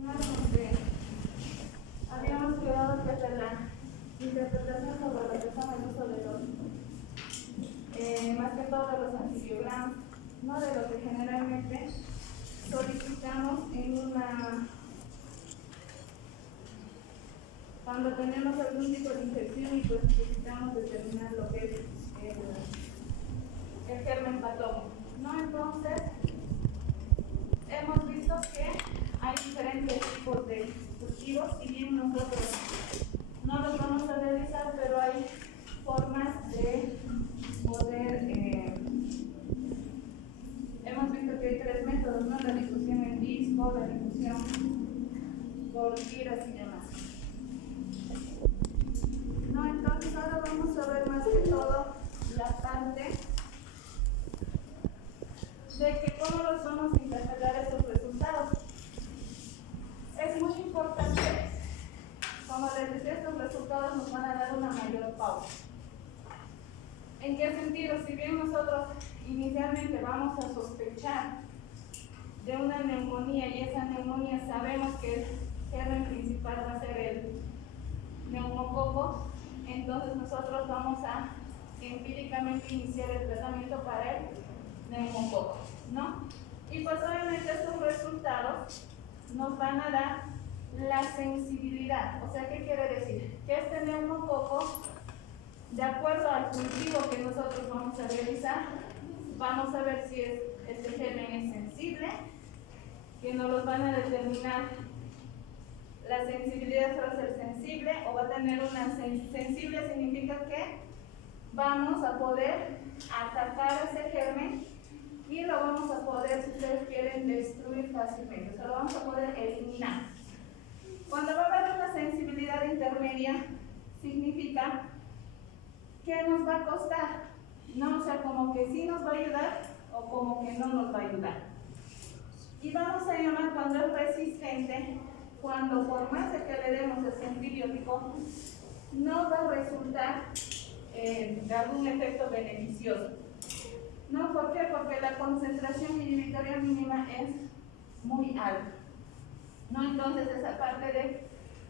Donde habíamos quedado pues en la interpretación sobre lo que son el uso de los, más que todo de los antibiogramas, no de lo que generalmente solicitamos cuando tenemos algún tipo de infección y pues necesitamos determinar lo que es el germen patógeno, ¿no? Entonces, hemos visto que hay diferentes tipos de cultivos, si bien nosotros no los vamos a realizar, pero hay formas de poder, hemos visto que hay tres métodos, ¿no? La difusión en disco, la difusión por tiras y demás. ¿No? Entonces ahora vamos a ver más que todo la parte de que cómo los vamos a interpretar estos resultados. Es muy importante, como les decía, estos resultados nos van a dar una mayor pauta. ¿En qué sentido? Si bien nosotros inicialmente vamos a sospechar de una neumonía y esa neumonía sabemos que el germen principal va a ser el neumococo, entonces nosotros vamos a empíricamente iniciar el tratamiento para el neumococo, ¿no? Y pues obviamente estos resultados nos van a dar la sensibilidad. O sea, ¿qué quiere decir? Que este neumococo, de acuerdo al cultivo que nosotros vamos a realizar, vamos a ver si este germen es sensible, que nos los van a determinar. La sensibilidad va a ser sensible o va a tener una sensible, significa que vamos a poder atacar ese germen y lo vamos a poder, si ustedes quieren, destruir fácilmente, o sea, lo vamos a poder eliminar. Cuando va a haber una sensibilidad intermedia, significa que nos va a costar, ¿no? O sea, como que sí nos va a ayudar o como que no nos va a ayudar. Y vamos a llamar cuando es resistente, cuando por más de que le demos ese antibiótico, no va a resultar de algún efecto beneficioso. ¿No? ¿Por qué? Porque la concentración inhibitoria mínima es muy alta, ¿no? Entonces esa parte de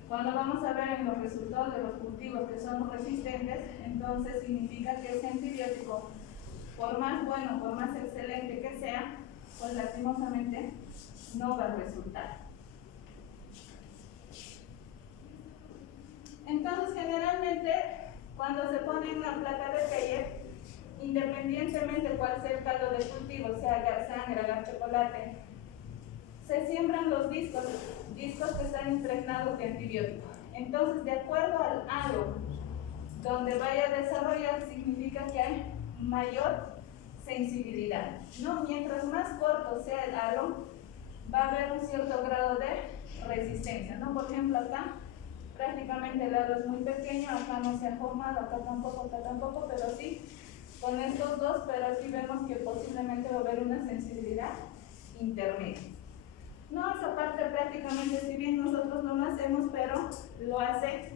cuando vamos a ver en los resultados de los cultivos que son resistentes, entonces significa que ese antibiótico, por más bueno, por más excelente que sea, pues lastimosamente no va a resultar. Entonces generalmente cuando se pone una placa de Peyer, independientemente cuál sea el caldo de cultivo, sea agar sangre, agar chocolate, se siembran los discos que están impregnados de antibiótico. Entonces, de acuerdo al halo donde vaya a desarrollar, significa que hay mayor sensibilidad, ¿no? Mientras más corto sea el halo, va a haber un cierto grado de resistencia, ¿no? Por ejemplo, acá prácticamente el halo es muy pequeño, acá no se ha formado, acá tampoco, pero sí con estos dos, pero aquí vemos que posiblemente va a haber una sensibilidad intermedia. No, esa parte prácticamente, si bien nosotros no lo hacemos, pero lo hace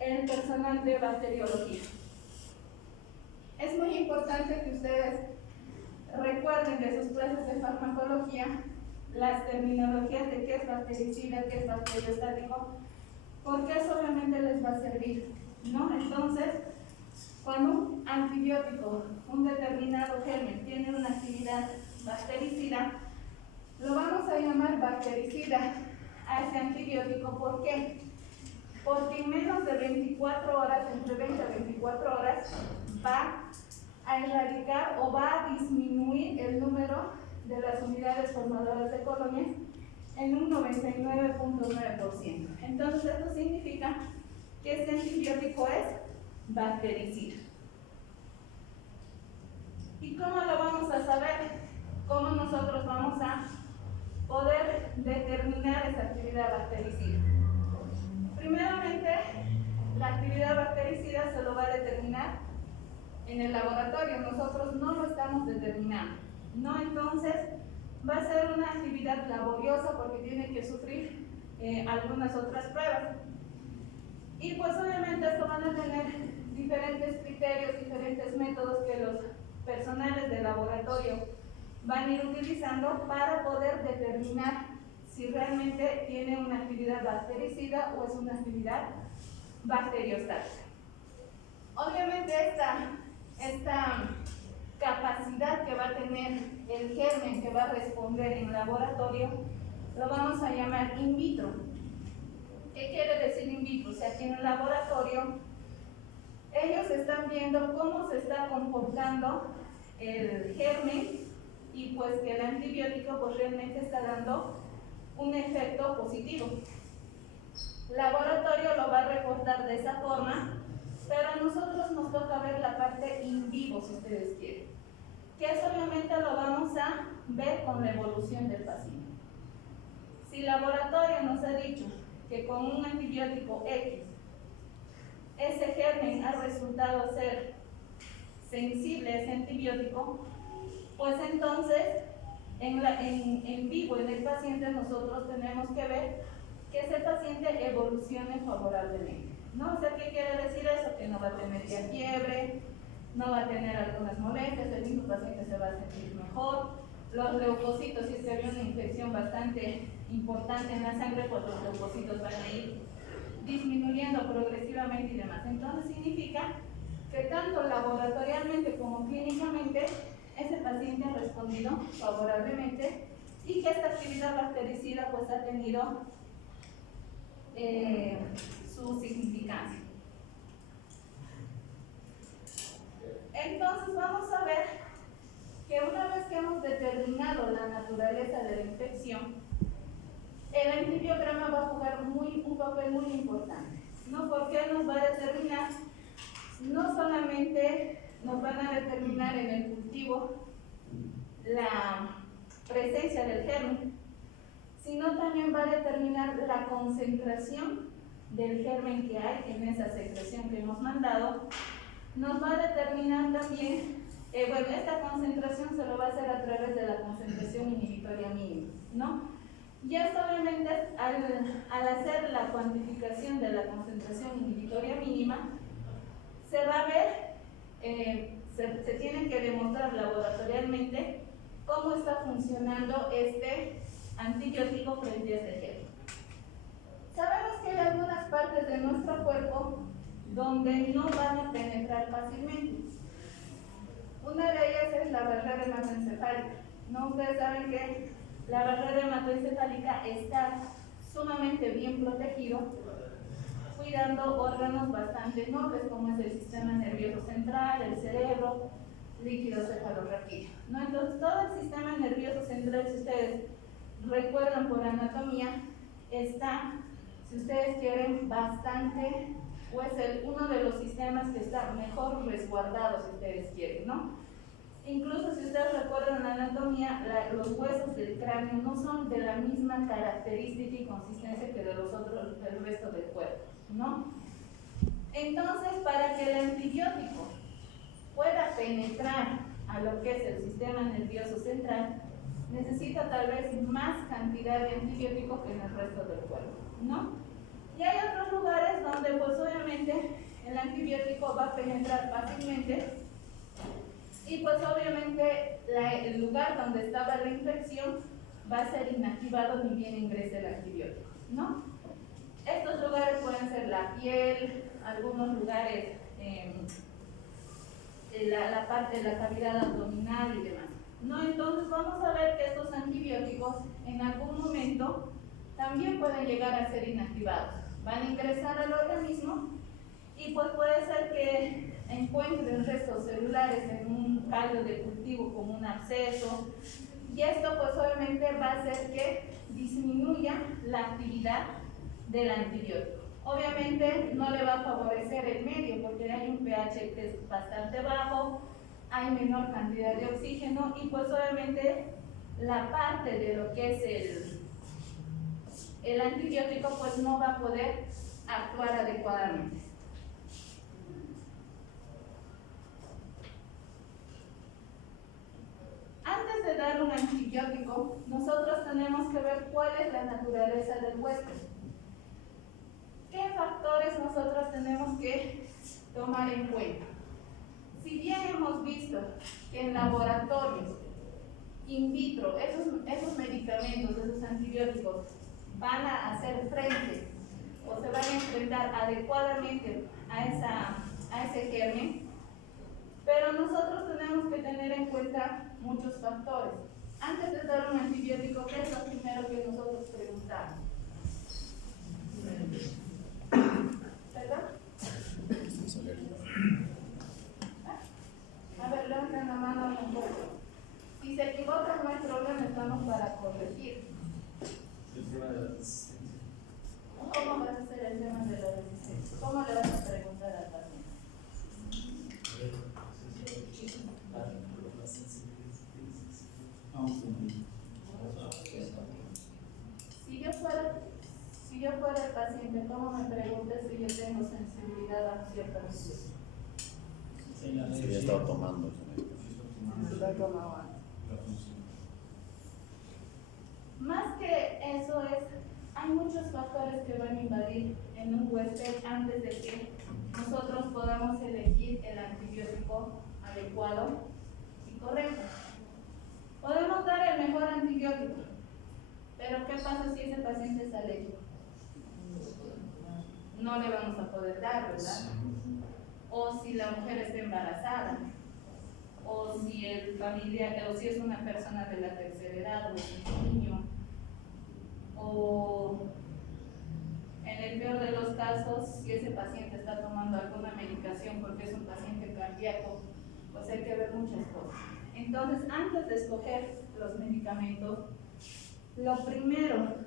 el personal de bacteriología. Es muy importante que ustedes recuerden de sus clases de farmacología las terminologías de qué es bactericida, qué es bacteriostático, porque eso obviamente les va a servir, ¿no? Entonces, cuando un antibiótico, un determinado germen, tiene una actividad bactericida, lo vamos a llamar bactericida a ese antibiótico. ¿Por qué? Porque en menos de 24 horas, entre 20 a 24 horas, va a erradicar o va a disminuir el número de las unidades formadoras de colonias en un 99.9%. Entonces, esto significa que este antibiótico es bactericida. ¿Y cómo lo vamos a saber? ¿Cómo nosotros vamos a poder determinar esa actividad bactericida? Primeramente, la actividad bactericida se lo va a determinar en el laboratorio. Nosotros no lo estamos determinando, ¿no? Entonces, va a ser una actividad laboriosa porque tiene que sufrir algunas otras pruebas. Y pues obviamente esto van a tener diferentes criterios, diferentes métodos que los personales de laboratorio van a ir utilizando para poder determinar si realmente tiene una actividad bactericida o es una actividad bacteriostática. Obviamente esta capacidad que va a tener el germen que va a responder en laboratorio lo vamos a llamar in vitro. ¿Qué quiere decir in vitro? O sea, que en el laboratorio ellos están viendo cómo se está comportando el germen y pues que el antibiótico pues realmente está dando un efecto positivo. Laboratorio lo va a reportar de esa forma, pero a nosotros nos toca ver la parte in vivo, si ustedes quieren, que eso obviamente lo vamos a ver con la evolución del paciente. Si laboratorio nos ha dicho que con un antibiótico X ese germen ha resultado ser sensible a ese antibiótico, pues entonces en vivo en el paciente nosotros tenemos que ver que ese paciente evolucione favorablemente, ¿no? O sea, ¿qué quiere decir eso? Que no va a tener ya fiebre, no va a tener algunas molestias, el mismo paciente se va a sentir mejor. Los leucocitos, si se ve una infección bastante importante en la sangre, pues los leucocitos van a ir disminuyendo progresivamente y demás. Entonces significa que tanto laboratorialmente como clínicamente ese paciente ha respondido favorablemente y que esta actividad bactericida pues ha tenido su significancia. Entonces vamos a ver que una vez que hemos determinado la naturaleza de la infección, el antibiograma va a jugar un papel muy importante, ¿no? Porque nos va a determinar, no solamente nos van a determinar en el cultivo la presencia del germen, sino también va a determinar la concentración del germen que hay en esa secreción que hemos mandado. Nos va a determinar también, bueno, esta concentración se lo va a hacer a través de la concentración inhibitoria mínima, ¿no? Y esto obviamente al hacer la cuantificación de la concentración inhibitoria mínima, se va a ver, se tiene que demostrar laboratorialmente cómo está funcionando este antibiótico frente a este germen. Sabemos que hay algunas partes de nuestro cuerpo donde no van a penetrar fácilmente. Una de ellas es la barrera hematoencefálica. ¿No? Ustedes saben que la barrera hematoencefálica está sumamente bien protegido, cuidando órganos bastante nobles como es el sistema nervioso central, el cerebro, líquido cefalorraquídeo, ¿no? Entonces todo el sistema nervioso central, si ustedes recuerdan por anatomía, está, si ustedes quieren, bastante, pues uno de los sistemas que está mejor resguardado, si ustedes quieren, ¿no? Incluso si ustedes recuerdan la anatomía, los huesos del cráneo no son de la misma característica y consistencia que de los otros, del resto del cuerpo, ¿no? Entonces, para que el antibiótico pueda penetrar a lo que es el sistema nervioso central, necesita tal vez más cantidad de antibiótico que en el resto del cuerpo, ¿no? Y hay otros lugares donde pues obviamente el antibiótico va a penetrar fácilmente y pues obviamente el lugar donde estaba la infección va a ser inactivado ni bien ingrese el antibiótico, ¿no? Estos lugares pueden ser la piel, algunos lugares, la parte de la cavidad abdominal y demás, ¿no? Entonces vamos a ver que estos antibióticos en algún momento también pueden llegar a ser inactivados. Van a ingresar al organismo y pues puede ser que encuentren restos celulares en un caldo de cultivo como un absceso, y esto pues obviamente va a hacer que disminuya la actividad del antibiótico. Obviamente no le va a favorecer el medio porque hay un pH que es bastante bajo, hay menor cantidad de oxígeno y pues obviamente la parte de lo que es el antibiótico pues no va a poder actuar adecuadamente. Antes de dar un antibiótico, nosotros tenemos que ver cuál es la naturaleza del huésped. ¿Qué factores nosotros tenemos que tomar en cuenta? Si bien hemos visto que en laboratorios in vitro, esos medicamentos, esos antibióticos, van a hacer frente o se van a enfrentar adecuadamente a ese germen, pero nosotros tenemos que tener en cuenta muchos factores. Antes de dar un antibiótico, ¿qué es lo primero que nosotros preguntamos? ¿Perdón? A ver, levanten la mano un poco. Si se equivocan, no hay problema, estamos para corregir. El tema de la resistencia. ¿Cómo vas a hacer el tema de la resistencia? ¿Cómo le vas a preguntar al paciente? Si yo fuera el paciente, ¿cómo me preguntas si yo tengo sensibilidad a cierta medicina? Sí, ya estaba tomando. Más que eso hay muchos factores que van a invadir en un huésped antes de que nosotros podamos elegir el antibiótico adecuado y correcto. Podemos dar el mejor antibiótico, pero ¿qué pasa si ese paciente es alérgico? No le vamos a poder dar, ¿verdad? O si la mujer está embarazada, o si el familiar, o si es una persona de la tercera edad, o es un niño, o en el peor de los casos, si ese paciente está tomando alguna medicación porque es un paciente cardíaco, pues hay que ver muchas cosas. Entonces, antes de escoger los medicamentos, lo primero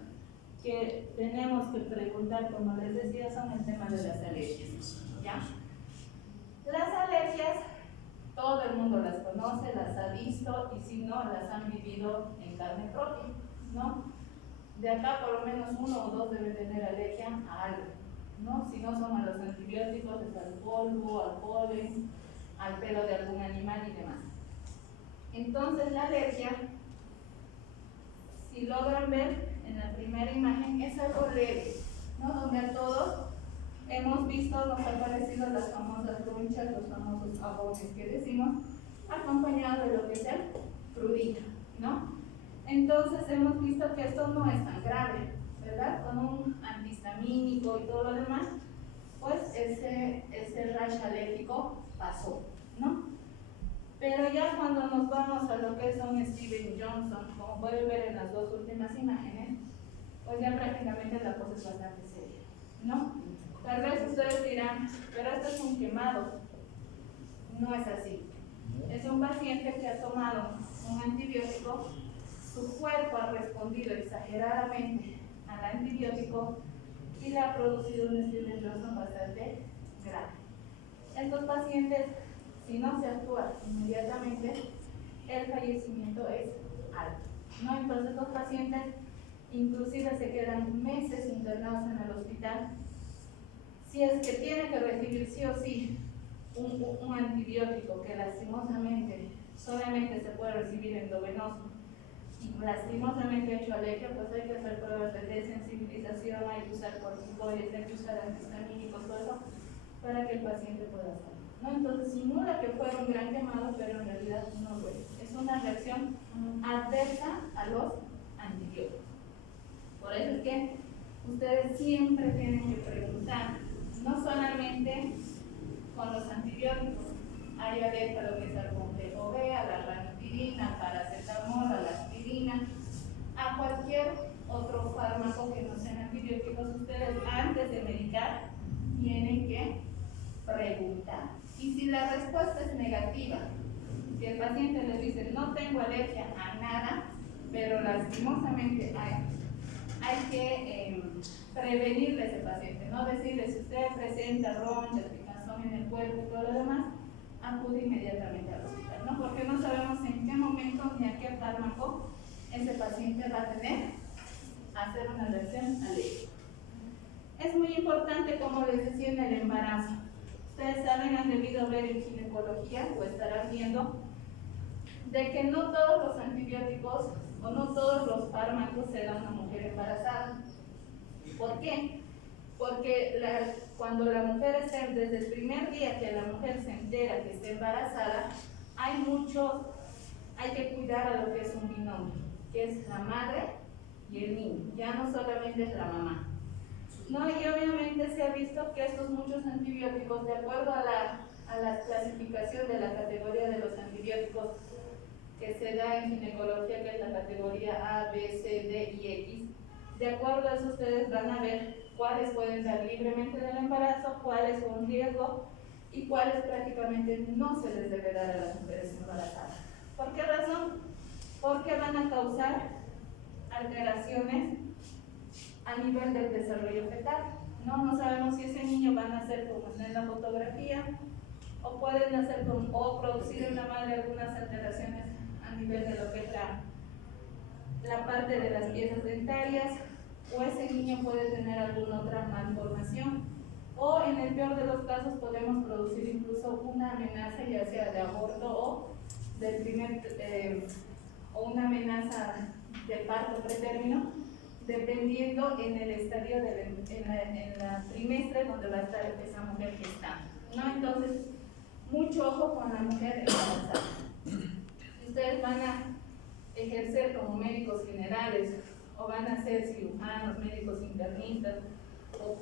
que tenemos que preguntar, como les decía, son el tema de las alergias, ¿ya? Las alergias, todo el mundo las conoce, las ha visto y si no, las han vivido en carne propia, ¿no? De acá por lo menos uno o dos deben tener alergia a algo, ¿no? Si no son a los antibióticos, es al polvo, al polen, al pelo de algún animal y demás. Entonces la alergia, si logran ver en la primera imagen, es algo leve, ¿no? Donde a todos hemos visto, nos han aparecido las famosas ronchas, los famosos abones que decimos, acompañados de lo que es el prurito, ¿no? Entonces hemos visto que esto no es tan grave, ¿verdad? Con un antihistamínico y todo lo demás, pues ese rash alérgico pasó, ¿no? Pero ya cuando nos vamos a lo que son Steven Johnson, como pueden ver en las dos últimas imágenes, pues ya prácticamente la cosa es bastante seria, ¿no? Tal vez ustedes dirán, pero esto es un quemado. No es así. Es un paciente que ha tomado un antibiótico, su cuerpo ha respondido exageradamente al antibiótico y le ha producido un Steven Johnson bastante grave. Estos pacientes, si no se actúa inmediatamente, el fallecimiento es alto, ¿no? Entonces los pacientes inclusive se quedan meses internados en el hospital. Si es que tiene que recibir sí o sí un antibiótico que lastimosamente solamente se puede recibir endovenoso y lastimosamente hecho alergia, pues hay que hacer pruebas de desensibilización, hay que usar corticoides, hay que usar antihistamínicos, todo eso, para que el paciente pueda salir, ¿no? Entonces simula que fue un gran quemado, pero en realidad no lo es. Es una reacción adversa a los antibióticos. Por eso es que ustedes siempre tienen que preguntar, no solamente con los antibióticos, hay alergia a lo que es al complejo B, a la ranitidina, al paracetamol, a la aspirina, a cualquier otro fármaco que no sean antibióticos. Ustedes antes de medicar tienen que preguntar. Y si la respuesta es negativa, si el paciente les dice no tengo alergia a nada, pero lastimosamente hay que prevenirle a ese paciente, no decirle si usted presenta ronchas, picazón en el cuerpo y todo lo demás, acude inmediatamente al hospital, ¿no? Porque no sabemos en qué momento ni a qué fármaco ese paciente va a tener hacer una reacción alérgica. Es muy importante, como les decía, en el embarazo. Ustedes saben, han debido ver en ginecología o estarán viendo de que no todos los antibióticos o no todos los fármacos se dan a una mujer embarazada. ¿Por qué? Porque cuando la mujer está, desde el primer día que la mujer se entera que está embarazada, hay hay que cuidar a lo que es un binomio, que es la madre y el niño, ya no solamente es la mamá. No, y obviamente se ha visto que estos muchos antibióticos, de acuerdo a la clasificación de la categoría de los antibióticos que se da en ginecología, que es la categoría A, B, C, D y X, de acuerdo a eso ustedes van a ver cuáles pueden dar libremente del embarazo, cuáles con riesgo y cuáles prácticamente no se les debe dar a las mujeres embarazadas. ¿Por qué razón? Porque van a causar alteraciones a nivel del desarrollo fetal. No sabemos si ese niño va a nacer como está en la fotografía, o puede nacer o producir en la madre algunas alteraciones a nivel de lo que es la parte de las piezas dentarias, o ese niño puede tener alguna otra malformación, o en el peor de los casos podemos producir incluso una amenaza, ya sea de aborto o o una amenaza de parto pretérmino, dependiendo en el estadio en la trimestre donde va a estar esa mujer gestante, ¿no? Entonces, mucho ojo con la mujer embarazada. Ustedes van a ejercer como médicos generales o van a ser cirujanos, médicos internistas, o,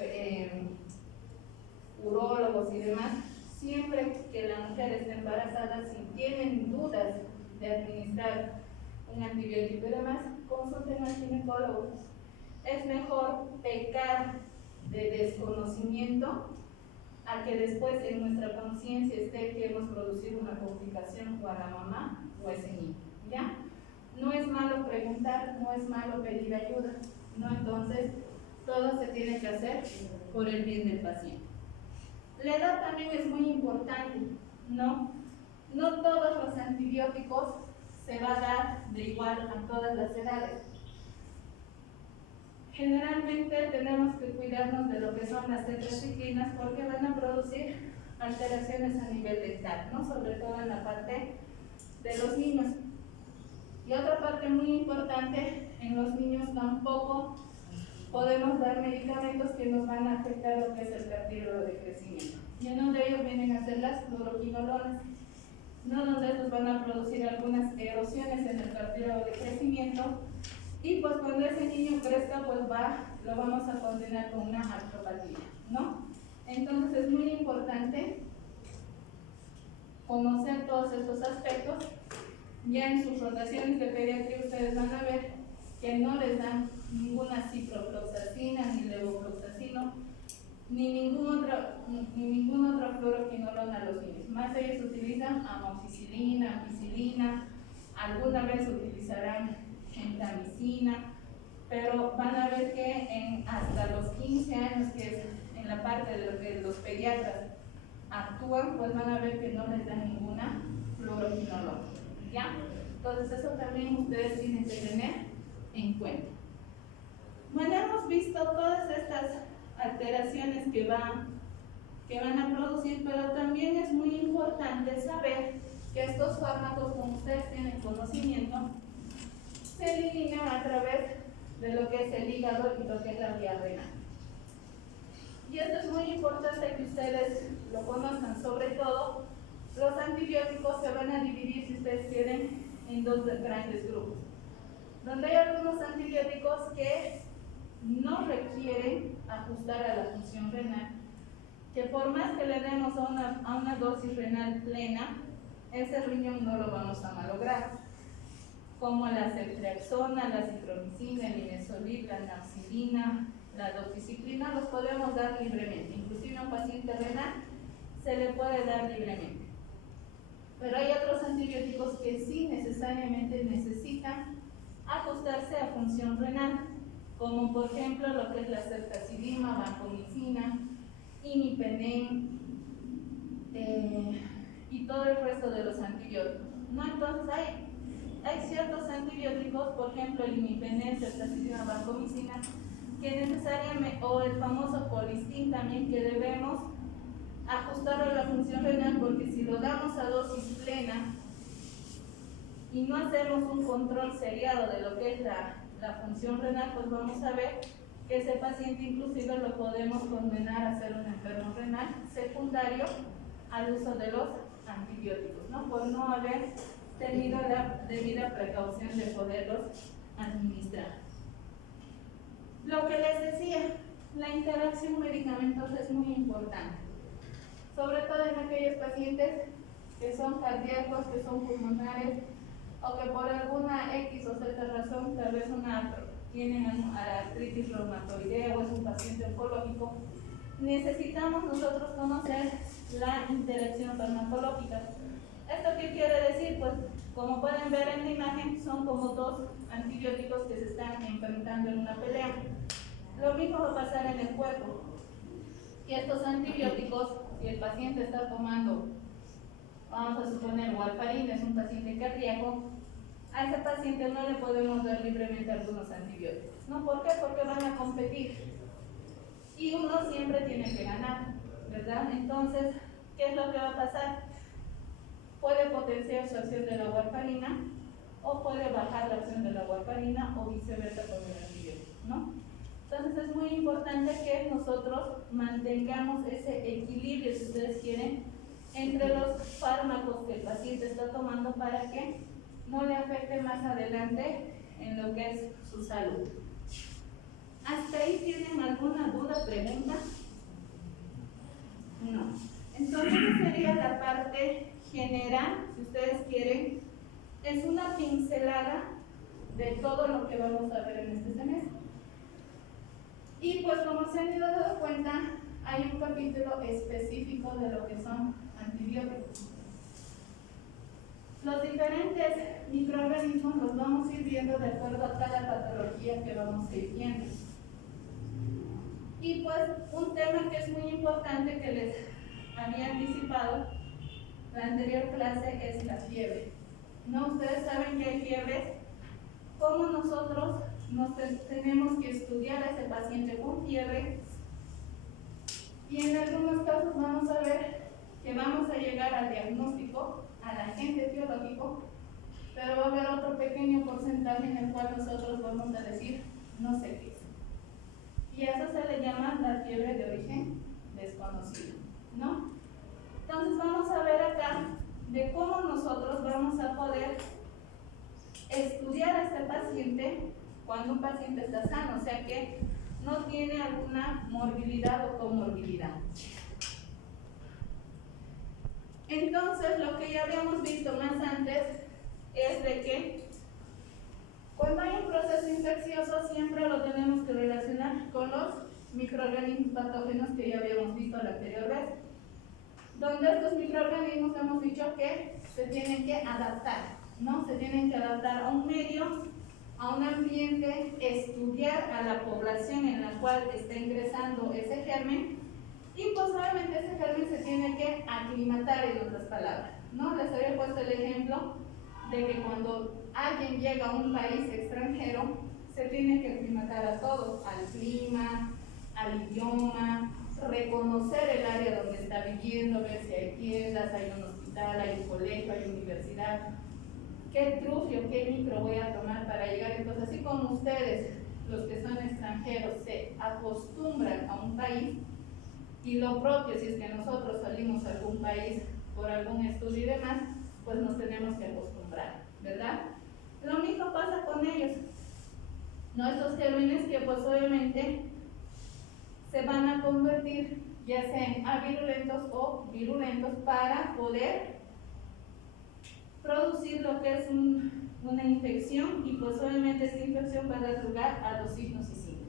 urólogos y demás. Siempre que la mujer esté embarazada, si tienen dudas de administrar un antibiótico y demás, consulten al ginecólogo. Es mejor pecar de desconocimiento a que después en nuestra conciencia esté que hemos producido una complicación o a la mamá o a ese niño, ¿ya? No es malo preguntar, no es malo pedir ayuda, ¿no? Entonces, todo se tiene que hacer por el bien del paciente. La edad también es muy importante, ¿no? No todos los antibióticos se va a dar de igual a todas las edades. Generalmente tenemos que cuidarnos de lo que son las tetraciclinas porque van a producir alteraciones a nivel dental, ¿no? Sobre todo en la parte de los niños. Y otra parte muy importante, en los niños tampoco podemos dar medicamentos que nos van a afectar lo que es el cartílago de crecimiento. Y uno de ellos vienen a ser las fluoroquinolonas, ¿no? Donde estos van a producir algunas erosiones en el cartílago de crecimiento. Y pues cuando ese niño crezca, pues lo vamos a condenar con una artropatía, ¿no? Entonces es muy importante conocer todos estos aspectos. Ya en sus rotaciones de pediatría ustedes van a ver que no les dan ninguna ciprofloxacina, ni levofloxacino, ni ningún otro fluoroquinolona a los niños. Más ellos utilizan amoxicilina, ampicilina, alguna vez utilizarán gentamicina, pero van a ver que hasta los 15 años, que es en la parte de lo que los pediatras actúan, pues van a ver que no les dan ninguna fluoroquinolona, ¿ya? Entonces eso también ustedes tienen que tener en cuenta. Bueno, hemos visto todas estas alteraciones que van a producir, pero también es muy importante saber que estos fármacos, como ustedes tienen conocimiento, se eliminan a través de lo que es el hígado y lo que es la vía renal. Y esto es muy importante que ustedes lo conozcan. Sobre todo, los antibióticos se van a dividir, si ustedes quieren, en dos grandes grupos. Donde hay algunos antibióticos que no requieren ajustar a la función renal, que por más que le demos a una dosis renal plena, ese riñón no lo vamos a malograr, como la ceftriaxona, la cipromicina, el linezolid, la amoxicilina, la doxiciclina, los podemos dar libremente. Inclusive a un paciente renal se le puede dar libremente. Pero hay otros antibióticos que sí necesariamente necesitan ajustarse a función renal, como por ejemplo lo que es la ceftazidima, vancomicina, imipenem y todo el resto de los antibióticos, ¿no? Entonces hay ciertos antibióticos, por ejemplo el imipenem, ceftazidima, vancomicina, que necesariamente, o el famoso colistin también, que debemos ajustar a la función renal, porque si lo damos a dosis plena y no hacemos un control seriado de lo que es la función renal, pues vamos a ver que ese paciente inclusive lo podemos condenar a ser un enfermo renal secundario al uso de los antibióticos, ¿no? Por no haber tenido la debida precaución de poderlos administrar. Lo que les decía, la interacción medicamentosa es muy importante, sobre todo en aquellos pacientes que son cardíacos, que son pulmonares, o que por alguna X o Z razón, tal vez tienen artritis reumatoidea o es un paciente oncológico. Necesitamos nosotros conocer la interacción farmacológica. ¿Esto qué quiere decir? Pues como pueden ver en la imagen, son como dos antibióticos que se están enfrentando en una pelea. Lo mismo va a pasar en el cuerpo. Y estos antibióticos, si el paciente está tomando, vamos a suponer warfarina, es un paciente cardíaco, a ese paciente no le podemos dar libremente algunos antibióticos. ¿No? ¿Por qué? Porque van a competir. Y uno siempre tiene que ganar, ¿verdad? Entonces, ¿qué es lo que va a pasar? Puede potenciar su acción de la warfarina o puede bajar la acción de la warfarina o viceversa con el antibiótico, ¿no? Entonces es muy importante que nosotros mantengamos ese equilibrio, si ustedes quieren, entre los fármacos que el paciente está tomando para que no le afecte más adelante en lo que es su salud. ¿Hasta ahí tienen alguna duda, pregunta? No. Entonces esa sería la parte general, si ustedes quieren, es una pincelada de todo lo que vamos a ver en este semestre. Y pues como se han ido dando cuenta, hay un capítulo específico de lo que son antibióticos. Los diferentes microorganismos los vamos a ir viendo de acuerdo a cada patología que vamos a ir viendo. Y pues un tema que es muy importante que les había anticipado la anterior clase es la fiebre. ¿No? Ustedes saben que hay fiebres, cómo nosotros tenemos que estudiar a ese paciente con fiebre, y en algunos casos vamos a ver que vamos a llegar al diagnóstico, al agente etiológico, pero va a haber otro pequeño porcentaje en el cual nosotros vamos a decir no sé qué es. Y a eso se le llama la fiebre de origen desconocido, ¿no? Entonces vamos a ver acá de cómo nosotros vamos a poder estudiar a este paciente cuando un paciente está sano, o sea que no tiene alguna morbilidad o comorbilidad. Entonces, lo que ya habíamos visto más antes es de que cuando hay un proceso infeccioso siempre lo tenemos que relacionar con los microorganismos patógenos que ya habíamos visto la anterior vez, donde estos microorganismos hemos dicho que se tienen que adaptar, ¿no? Se tienen que adaptar a un medio, a un ambiente, estudiar a la población en la cual está ingresando ese germen, y pues obviamente ese germen se tiene que aclimatar, en otras palabras, ¿no? Les había puesto el ejemplo de que cuando alguien llega a un país extranjero, se tiene que aclimatar a todos, al clima, al idioma, reconocer el área donde está viviendo, ver si hay tiendas, hay un hospital, hay un colegio, hay universidad, qué trufio, qué micro voy a tomar para llegar. Entonces, así como ustedes, los que son extranjeros, se acostumbran a un país, y lo propio, si es que nosotros salimos a algún país por algún estudio y demás, pues nos tenemos que acostumbrar, ¿verdad? Lo mismo pasa con ellos, ¿no? Estos gérmenes que pues obviamente se van a convertir ya sea en avirulentos o virulentos para poder producir lo que es una infección, y pues obviamente esta infección va a dar lugar a los signos y síntomas.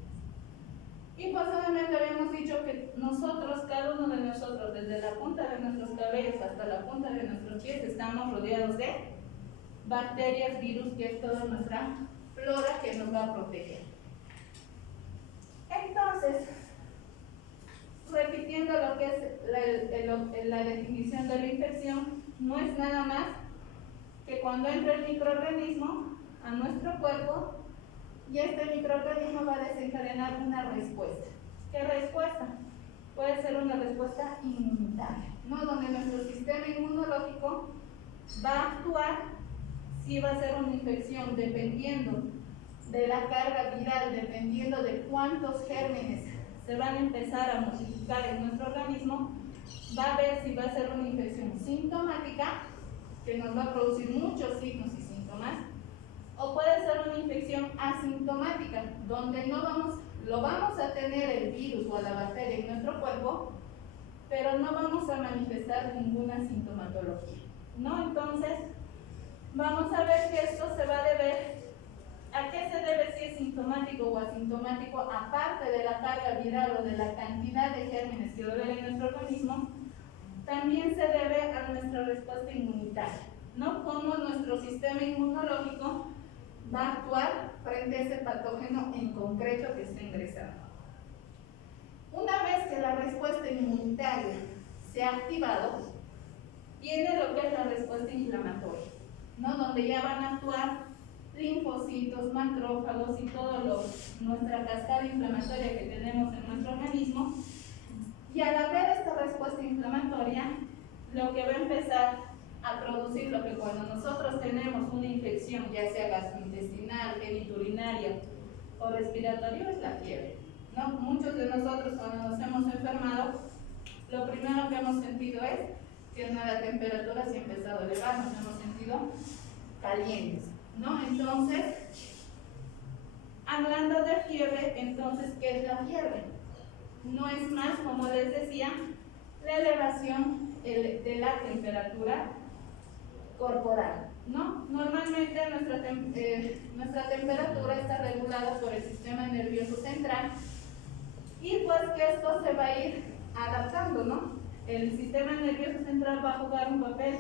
Y pues obviamente habíamos dicho que nosotros, cada uno de nosotros, desde la punta de nuestros cabellos hasta la punta de nuestros pies, estamos rodeados de bacterias, virus, que es toda nuestra flora que nos va a proteger. Entonces, repitiendo lo que es la definición de la infección, no es nada más que cuando entra el microorganismo a nuestro cuerpo, y este microorganismo va a desencadenar una respuesta. ¿Qué respuesta? Puede ser una respuesta inmunitaria, ¿no? Donde nuestro sistema inmunológico va a actuar, si va a ser una infección, dependiendo de la carga viral, dependiendo de cuántos gérmenes se van a empezar a multiplicar en nuestro organismo, va a ver si va a ser una infección sintomática que nos va a producir muchos signos y síntomas, o puede ser una infección asintomática, donde lo vamos a tener el virus o la bacteria en nuestro cuerpo, pero no vamos a manifestar ninguna sintomatología, ¿no? Entonces, vamos a ver que esto se va a deber. ¿A qué se debe si es sintomático o asintomático? Aparte de la carga viral o de la cantidad de gérmenes que debe en nuestro organismo, también se debe a nuestra respuesta inmunitaria, ¿no? Cómo nuestro sistema inmunológico va a actuar frente a ese patógeno en concreto que está ingresando. Una vez que la respuesta inmunitaria se ha activado, viene lo que es la respuesta inflamatoria, ¿no? Donde ya van a actuar linfocitos, macrófagos y nuestra cascada inflamatoria que tenemos en nuestro organismo. Y al haber esta respuesta inflamatoria, lo que va a empezar a producir lo que cuando nosotros tenemos una infección, ya sea gastrointestinal, genitourinaria o respiratoria, es la fiebre, ¿no? Muchos de nosotros cuando nos hemos enfermado, lo primero que hemos sentido es que la temperatura se ha empezado a elevar, nos hemos sentido calientes, ¿no? Entonces, hablando de fiebre, entonces, ¿qué es la fiebre? No es más, como les decía, la elevación de la temperatura corporal, ¿no? Normalmente nuestra temperatura está regulada por el sistema nervioso central y pues que esto se va a ir adaptando, ¿no? El sistema nervioso central va a jugar un papel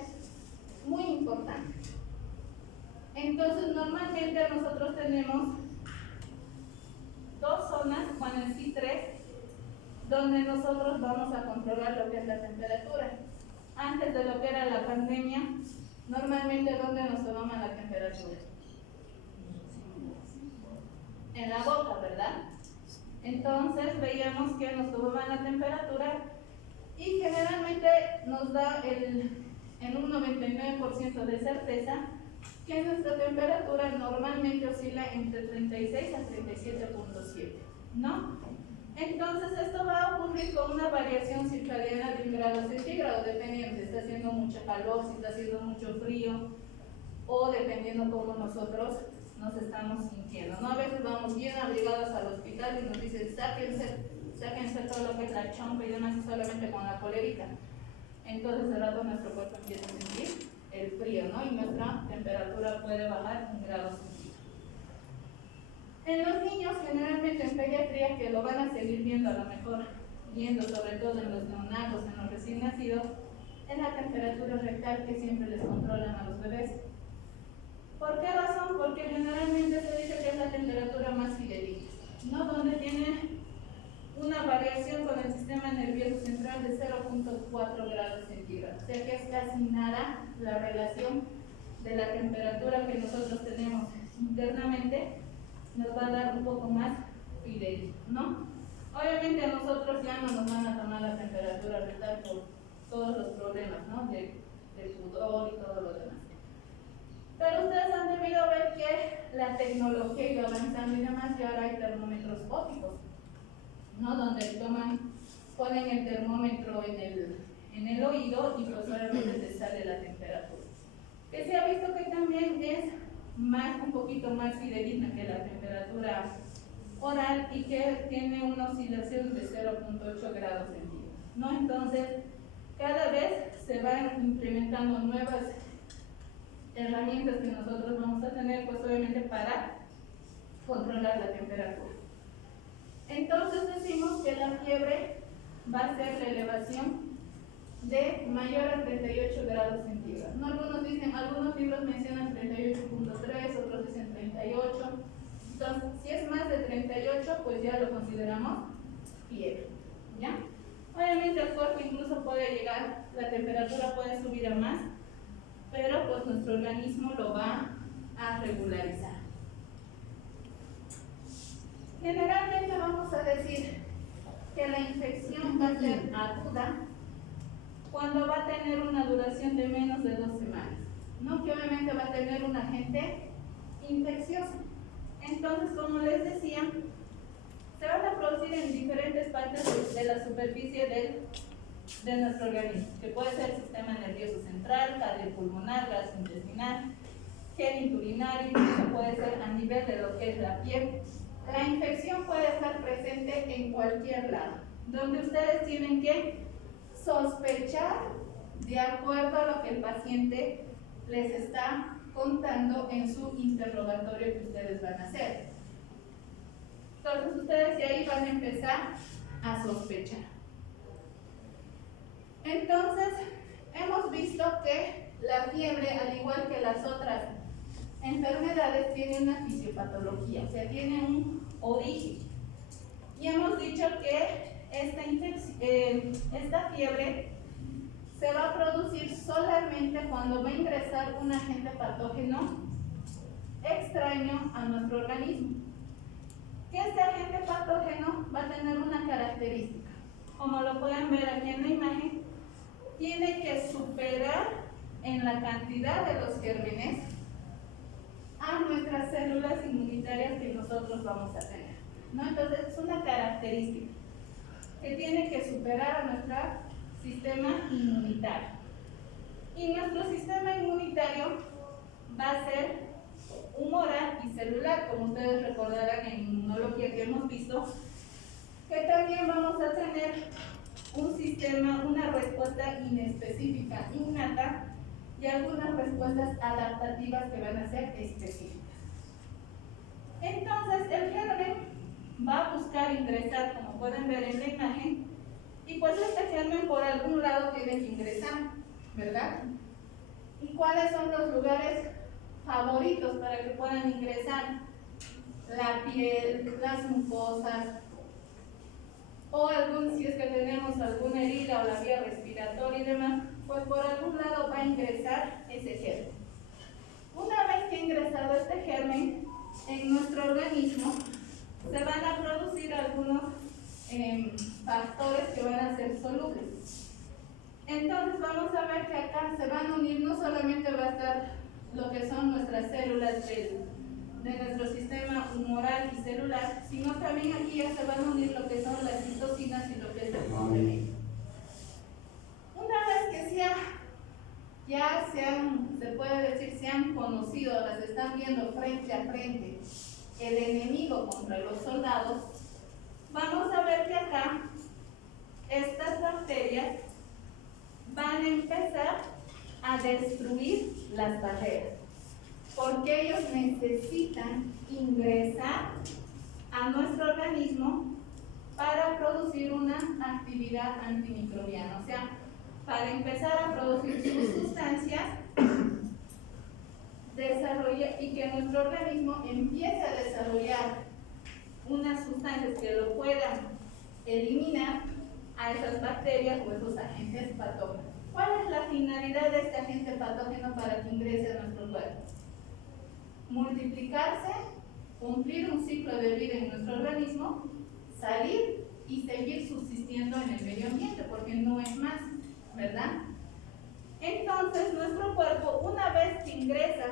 muy importante. Entonces, normalmente nosotros tenemos dos zonas, bueno, en sí tres, donde nosotros vamos a controlar lo que es la temperatura. Antes de lo que era la pandemia, normalmente ¿dónde nos tomaban la temperatura? En la boca, ¿verdad? Entonces veíamos que nos tomaban la temperatura y generalmente nos da en un 99% de certeza que nuestra temperatura normalmente oscila entre 36 a 37.7, ¿no? Entonces esto va a ocurrir con una variación circadiana de 1 grado centígrado, dependiendo si está haciendo mucho calor, si está haciendo mucho frío, o dependiendo cómo nosotros nos estamos sintiendo, ¿no? A veces vamos bien abrigados al hospital y nos dicen, sáquense todo lo que es la chompa y demás, y solamente con la polerita. Entonces al rato nuestro cuerpo empieza a sentir el frío, ¿no? Y nuestra temperatura puede bajar 1 grado centígrado. En los niños, generalmente en pediatría, que lo van a seguir viendo a lo mejor, viendo sobre todo en los neonatos, en los recién nacidos, es la temperatura rectal que siempre les controlan a los bebés. ¿Por qué razón? Porque generalmente se dice que es la temperatura más fidedigna, ¿no? Donde tiene una variación con el sistema nervioso central de 0.4 grados centígrados. O sea que es casi nada la relación de la temperatura que nosotros tenemos internamente, nos va a dar un poco más fidedigno, ¿no? Obviamente a nosotros ya no nos van a tomar la temperatura rectal por todos los problemas, ¿no? Del pudor y todo lo demás. Pero ustedes han debido ver que la tecnología ha ido avanzando y demás, y ahora hay termómetros ópticos, ¿no? Donde ponen el termómetro en el oído y pues obviamente te sale la temperatura. Que se ha visto que también es un poquito más fidedigna que la temperatura oral y que tiene una oscilación de 0.8 grados centígrados, ¿no? Entonces, cada vez se van implementando nuevas herramientas que nosotros vamos a tener, pues obviamente para controlar la temperatura. Entonces decimos que la fiebre va a ser la elevación de mayor a 38 grados centígrados. ¿No? Algunos libros mencionan 38.3, otros dicen 38. Entonces, si es más de 38, pues ya lo consideramos fiebre, ¿ya? Obviamente el cuerpo incluso puede llegar, la temperatura puede subir a más, pero pues nuestro organismo lo va a regularizar. Generalmente vamos a decir que la infección va a ser aguda cuando va a tener una duración de menos de 2 semanas, ¿no? Que obviamente va a tener un agente infeccioso. Entonces, como les decía, se van a producir en diferentes partes de la superficie del de nuestro organismo, que puede ser sistema nervioso central, cardiopulmonar, gastrointestinal, genitourinario, incluso puede ser a nivel de lo que es la piel. La infección puede estar presente en cualquier lado, donde ustedes tienen que sospechar de acuerdo a lo que el paciente les está contando en su interrogatorio que ustedes van a hacer. Entonces ustedes de ahí van a empezar a sospechar. Entonces hemos visto que la fiebre, al igual que las otras enfermedades, tiene una fisiopatología, o sea, tiene un origen. Y hemos dicho que esta fiebre se va a producir solamente cuando va a ingresar un agente patógeno extraño a nuestro organismo. Que este agente patógeno va a tener una característica, como lo pueden ver aquí en la imagen, tiene que superar en la cantidad de los gérmenes a nuestras células inmunitarias que nosotros vamos a tener, ¿no? Entonces es una característica que tiene que superar a nuestro sistema inmunitario. Y nuestro sistema inmunitario va a ser humoral y celular, como ustedes recordarán en inmunología que hemos visto, que también vamos a tener un sistema, una respuesta inespecífica, innata, y algunas respuestas adaptativas que van a ser específicas. Entonces, el germen va a buscar ingresar, como pueden ver en la imagen, y pues este germen por algún lado tiene que ingresar, ¿verdad? ¿Y cuáles son los lugares favoritos para que puedan ingresar? La piel, las mucosas, o si es que tenemos alguna herida o la vía respiratoria y demás, pues por algún lado va a ingresar ese germen. Una vez que ha ingresado este germen en nuestro organismo, se van a producir algunos factores que van a ser solubles. Entonces vamos a ver que acá se van a unir, no solamente va a estar lo que son nuestras células de nuestro sistema humoral y celular, sino también aquí ya se van a unir lo que son las citocinas y lo que es el complemento. Una vez que se puede decir, se han conocido, las están viendo frente a frente, el enemigo contra los soldados, vamos a ver que acá estas bacterias van a empezar a destruir las barreras, porque ellos necesitan ingresar a nuestro organismo para producir una actividad antimicrobiana, o sea, para empezar a producir sus sustancias, y que nuestro organismo empiece a desarrollar unas sustancias que lo puedan eliminar a esas bacterias o esos agentes patógenos. ¿Cuál es la finalidad de este agente patógeno para que ingrese a nuestro cuerpo? Multiplicarse, cumplir un ciclo de vida en nuestro organismo, salir y seguir subsistiendo en el medio ambiente, porque no es más, ¿verdad? Entonces, nuestro cuerpo, una vez que ingresa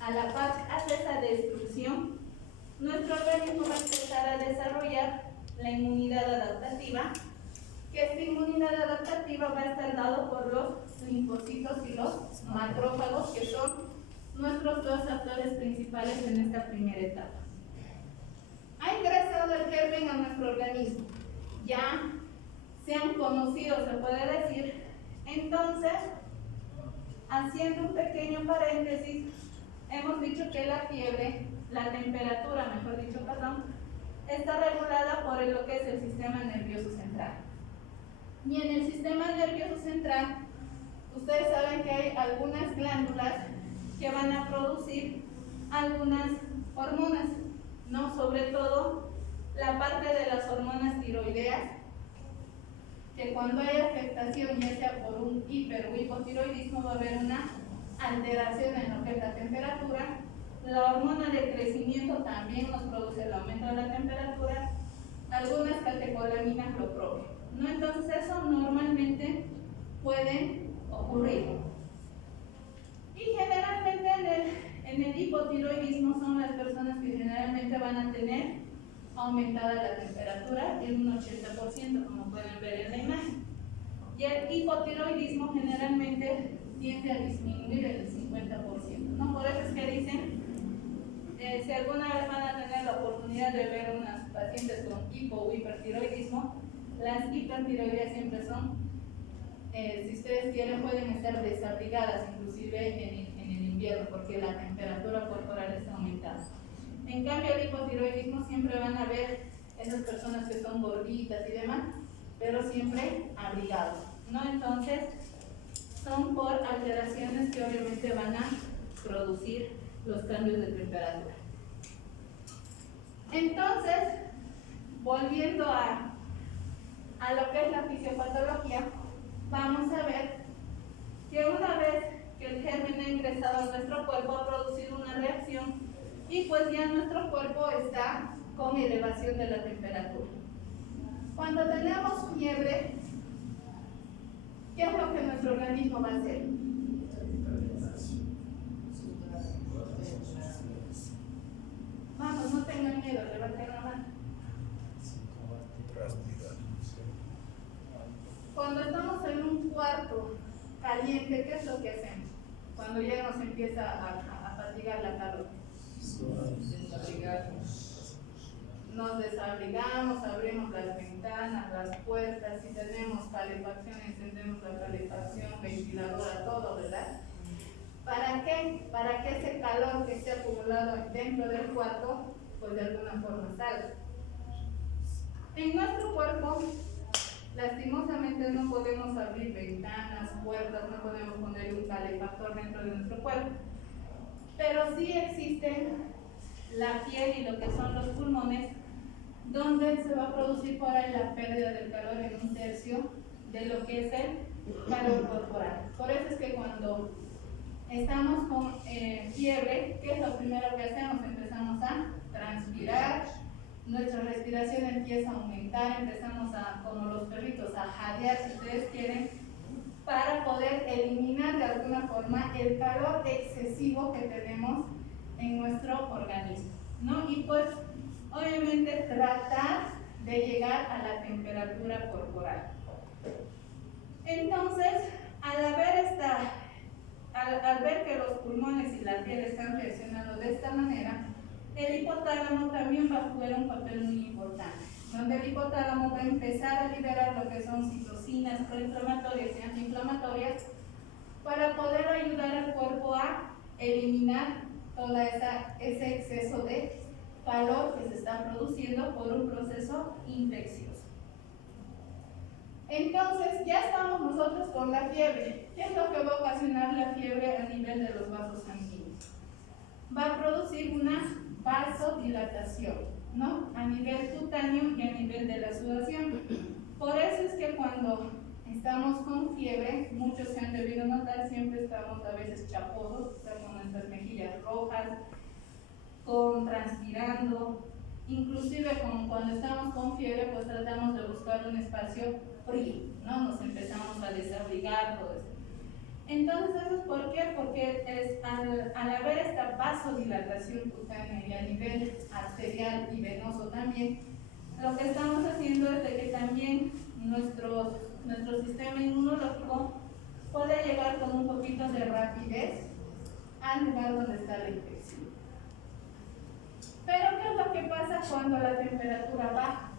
a la paz, hace esa destrucción, nuestro organismo va a empezar a desarrollar la inmunidad adaptativa, que esta inmunidad adaptativa va a estar dado por los linfocitos y los macrófagos, que son nuestros dos actores principales en esta primera etapa. Ha ingresado el germen a nuestro organismo, ya se han conocido, se puede decir. Entonces, haciendo un pequeño paréntesis, hemos dicho que la fiebre, la temperatura, mejor dicho, perdón, está regulada por lo que es el sistema nervioso central. Y en el sistema nervioso central, ustedes saben que hay algunas glándulas que van a producir algunas hormonas, ¿no? Sobre todo la parte de las hormonas tiroideas, que cuando hay afectación, ya sea por un hiper o hipotiroidismo, va a haber una alteración en lo que es la temperatura. La hormona de crecimiento también nos produce el aumento de la temperatura. Algunas catecolaminas lo propio, ¿no? Entonces eso normalmente puede ocurrir. Y generalmente en el hipotiroidismo son las personas que generalmente van a tener aumentada la temperatura en un 80%, como pueden ver en la imagen. Y el hipotiroidismo generalmente tiende a disminuir el 50%, ¿no? Por eso es que dicen, si alguna vez van a tener la oportunidad de ver unas pacientes con hipo o hipertiroidismo, las hipertiroideas siempre son, si ustedes quieren, pueden estar desabrigadas, inclusive en el invierno, porque la temperatura corporal está aumentada. En cambio, el hipotiroidismo siempre van a ver esas personas que son gorditas y demás, pero siempre abrigados, ¿no? Entonces, son por alteraciones que obviamente van a producir los cambios de temperatura. Entonces, volviendo a lo que es la fisiopatología, vamos a ver que una vez que el germen ha ingresado a nuestro cuerpo ha producido una reacción y pues ya nuestro cuerpo está con elevación de la temperatura. Cuando tenemos fiebre, ¿qué es lo que nuestro organismo va a hacer? Vamos, no tengan miedo, levanten la mano. Cuando estamos en un cuarto caliente, ¿qué es lo que hacemos? Cuando ya nos empieza a fatigar la calor. Nos desabrigamos, abrimos las ventanas, las puertas, si tenemos calefacción, encendemos la calefacción, ventiladora, todo, ¿verdad? ¿Para qué? Para que ese calor que se ha acumulado dentro del cuarto, pues de alguna forma salga. En nuestro cuerpo, lastimosamente no podemos abrir ventanas, puertas, no podemos poner un calefactor dentro de nuestro cuerpo, pero sí existen la piel y lo que son los pulmones, donde se va a producir por ahí la pérdida del calor en 1/3 de lo que es el calor corporal. Por eso es que cuando estamos con fiebre, ¿qué es lo primero que hacemos? Empezamos a transpirar, nuestra respiración empieza a aumentar, empezamos a, como los perritos, a jadear si ustedes quieren, para poder eliminar de alguna forma el calor excesivo que tenemos en nuestro organismo, ¿no? Y pues obviamente tratar de llegar a la temperatura corporal. Entonces, al ver que los pulmones y la piel están reaccionando de esta manera, el hipotálamo también va a jugar un papel muy importante, donde el hipotálamo va a empezar a liberar lo que son citocinas proinflamatorias y antiinflamatorias para poder ayudar al cuerpo a eliminar todo ese exceso de calor que se está produciendo por un proceso infeccioso. Entonces, ya estamos nosotros con la fiebre. ¿Qué es lo que va a ocasionar la fiebre a nivel de los vasos sanguíneos? Va a producir una vasodilatación, ¿no? A nivel cutáneo y a nivel de la sudoración. Por eso es que cuando estamos con fiebre, muchos se han debido notar, siempre estamos a veces chaposos, o sea, con nuestras mejillas rojas, transpirando, inclusive cuando estamos con fiebre, pues tratamos de buscar un espacio frío, ¿no? Nos empezamos a desabrigar, todo eso. Entonces, ¿eso es por qué? Porque al haber esta vasodilatación cutánea y a nivel arterial y venoso también, lo que estamos haciendo es de que también nuestro sistema inmunológico puede llegar con un poquito de rapidez al lugar donde está la infección. Pero ¿qué es lo que pasa cuando la temperatura baja?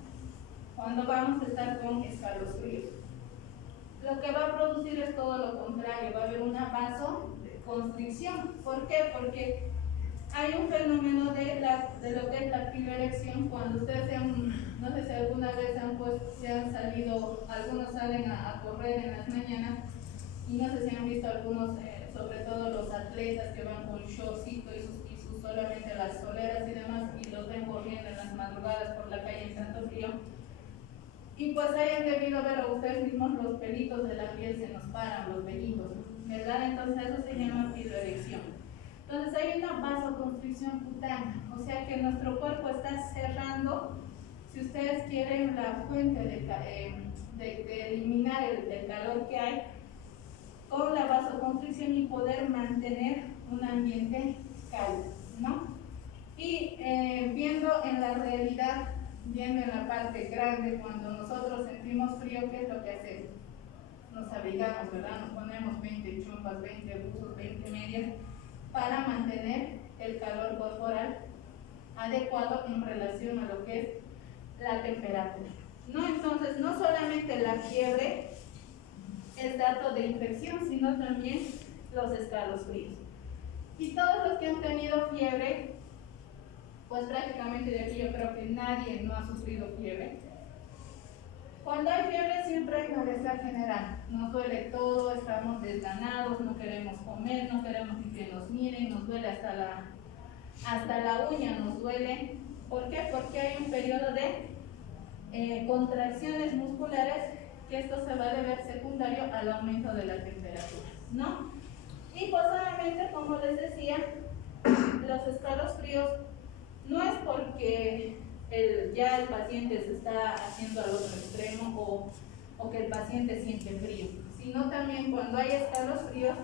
Cuando vamos a estar con escalofríos. Lo que va a producir es todo lo contrario, va a haber una vasoconstricción. ¿Por qué? Porque hay un fenómeno de lo que es la piloerección. Cuando ustedes no sé si alguna vez algunos salen a correr en las mañanas, y no sé si han visto algunos, sobre todo los atletas que van con shortcito y sus solamente las soleras y demás, y los ven corriendo en las madrugadas por la calle en tanto frío. Y pues hayan debido ver a ustedes mismos los pelitos de la piel se nos paran, los vellitos, ¿verdad? Entonces eso se llama piloerección. Entonces hay una vasoconstricción cutánea, o sea que nuestro cuerpo está cerrando, si ustedes quieren, la fuente de eliminar el calor que hay con la vasoconstricción y poder mantener un ambiente cálido, ¿no? Y viendo en la realidad, viendo en la parte grande, cuando nosotros sentimos frío, ¿qué es lo que hacemos? nos abrigamos, ¿verdad? Nos ponemos 20 chompas, 20 buzos, 20 medias para mantener el calor corporal adecuado en relación a lo que es la temperatura, ¿no? Entonces, no solamente la fiebre es dato de infección, sino también los escalofríos. Y todos los que han tenido fiebre, pues prácticamente de aquí yo creo que nadie no ha sufrido fiebre. Cuando hay fiebre siempre hay malestar general, nos duele todo, estamos desganados, no queremos comer, no queremos ni que nos miren, nos duele hasta la uña, nos duele. ¿Por qué? Porque hay un periodo de contracciones musculares, que esto se va a deber secundario al aumento de la temperatura, ¿no? Y pues obviamente, como les decía, los escalofríos no es porque ya el paciente se está haciendo al otro extremo o que el paciente siente frío, sino también cuando hay escalofríos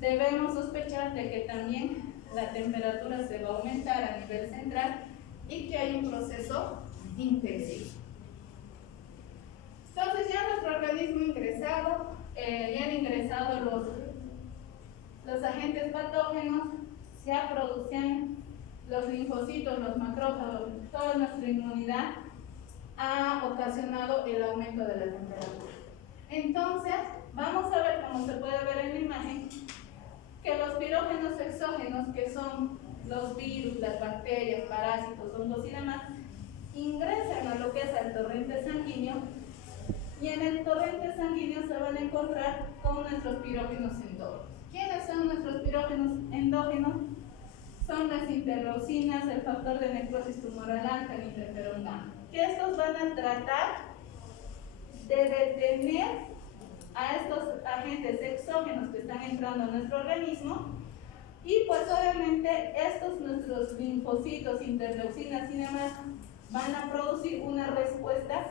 debemos sospechar de que también la temperatura se va a aumentar a nivel central y que hay un proceso infeccioso. Entonces ya nuestro organismo ingresado, ya han ingresado los agentes patógenos, se producen los linfocitos, los macrófagos, toda nuestra inmunidad ha ocasionado el aumento de la temperatura. Entonces, vamos a ver, como se puede ver en la imagen, que los pirógenos exógenos, que son los virus, las bacterias, parásitos, hongos y demás, ingresan a lo que es el torrente sanguíneo, y en el torrente sanguíneo se van a encontrar con nuestros pirógenos endógenos. ¿Quiénes son nuestros pirógenos endógenos? Son las interleucinas, el factor de necrosis tumoral alfa, el interferón gamma, que estos van a tratar de detener a estos agentes exógenos que están entrando a nuestro organismo, y pues obviamente estos nuestros linfocitos, interleucinas y demás van a producir una respuesta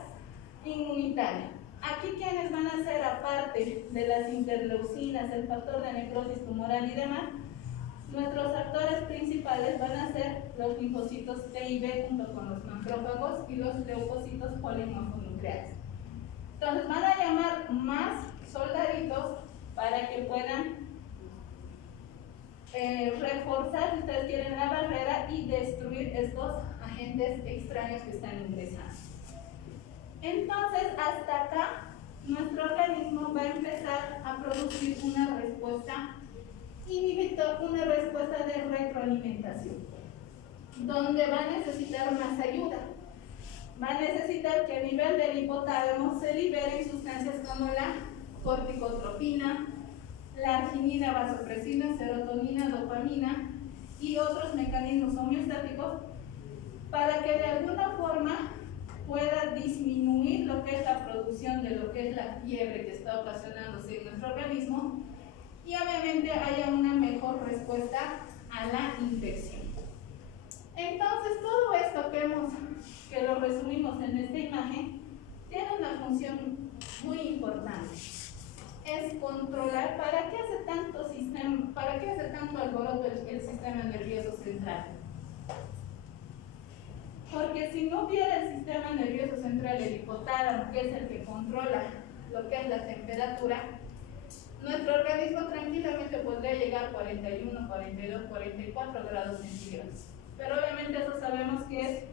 inmunitaria. Aquí, ¿quiénes van a ser, aparte de las interleucinas, el factor de necrosis tumoral y demás? Nuestros actores principales van a ser los linfocitos T y B junto con los macrófagos y los leucocitos polimorfonucleares. Entonces van a llamar más soldaditos para que puedan reforzar, si ustedes quieren, la barrera y destruir estos agentes extraños que están ingresando. Entonces, hasta acá, nuestro organismo va a empezar a producir una respuesta inhibitor, una respuesta de retroalimentación, donde va a necesitar más ayuda. Va a necesitar que a nivel del hipotálamo se liberen sustancias como la corticotropina, la arginina, vasopresina, serotonina, dopamina y otros mecanismos homeostáticos, para que de alguna forma pueda disminuir lo que es la producción de lo que es la fiebre que está ocasionándose en nuestro organismo, y obviamente haya una mejor respuesta a la infección. Entonces, todo esto que lo resumimos en esta imagen, tiene una función muy importante. Es controlar. ¿Para qué hace tanto alboroto el sistema nervioso central? Porque si no hubiera el sistema nervioso central, el hipotálamo, que es el que controla lo que es la temperatura, nuestro organismo tranquilamente podría llegar a 41, 42, 44 grados centígrados. Pero obviamente eso sabemos que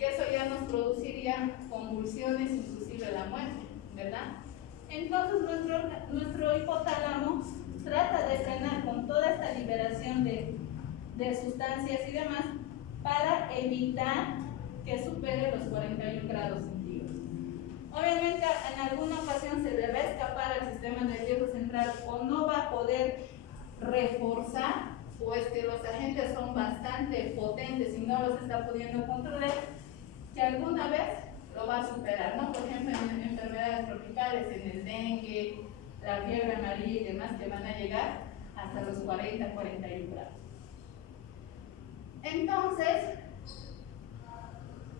eso ya nos produciría convulsiones, inclusive la muerte, ¿verdad? Entonces nuestro hipotálamo trata de frenar con toda esta liberación de sustancias y demás para evitar que supere los 41 grados centígrados. Obviamente en alguna ocasión se le va a escapar al sistema nervioso central, o no va a poder reforzar, pues que los agentes son bastante potentes y no los está pudiendo controlar, que alguna vez lo va a superar, ¿no? Por ejemplo, en enfermedades tropicales, en el dengue, la fiebre amarilla y demás, que van a llegar hasta los 40, 41 grados. Entonces,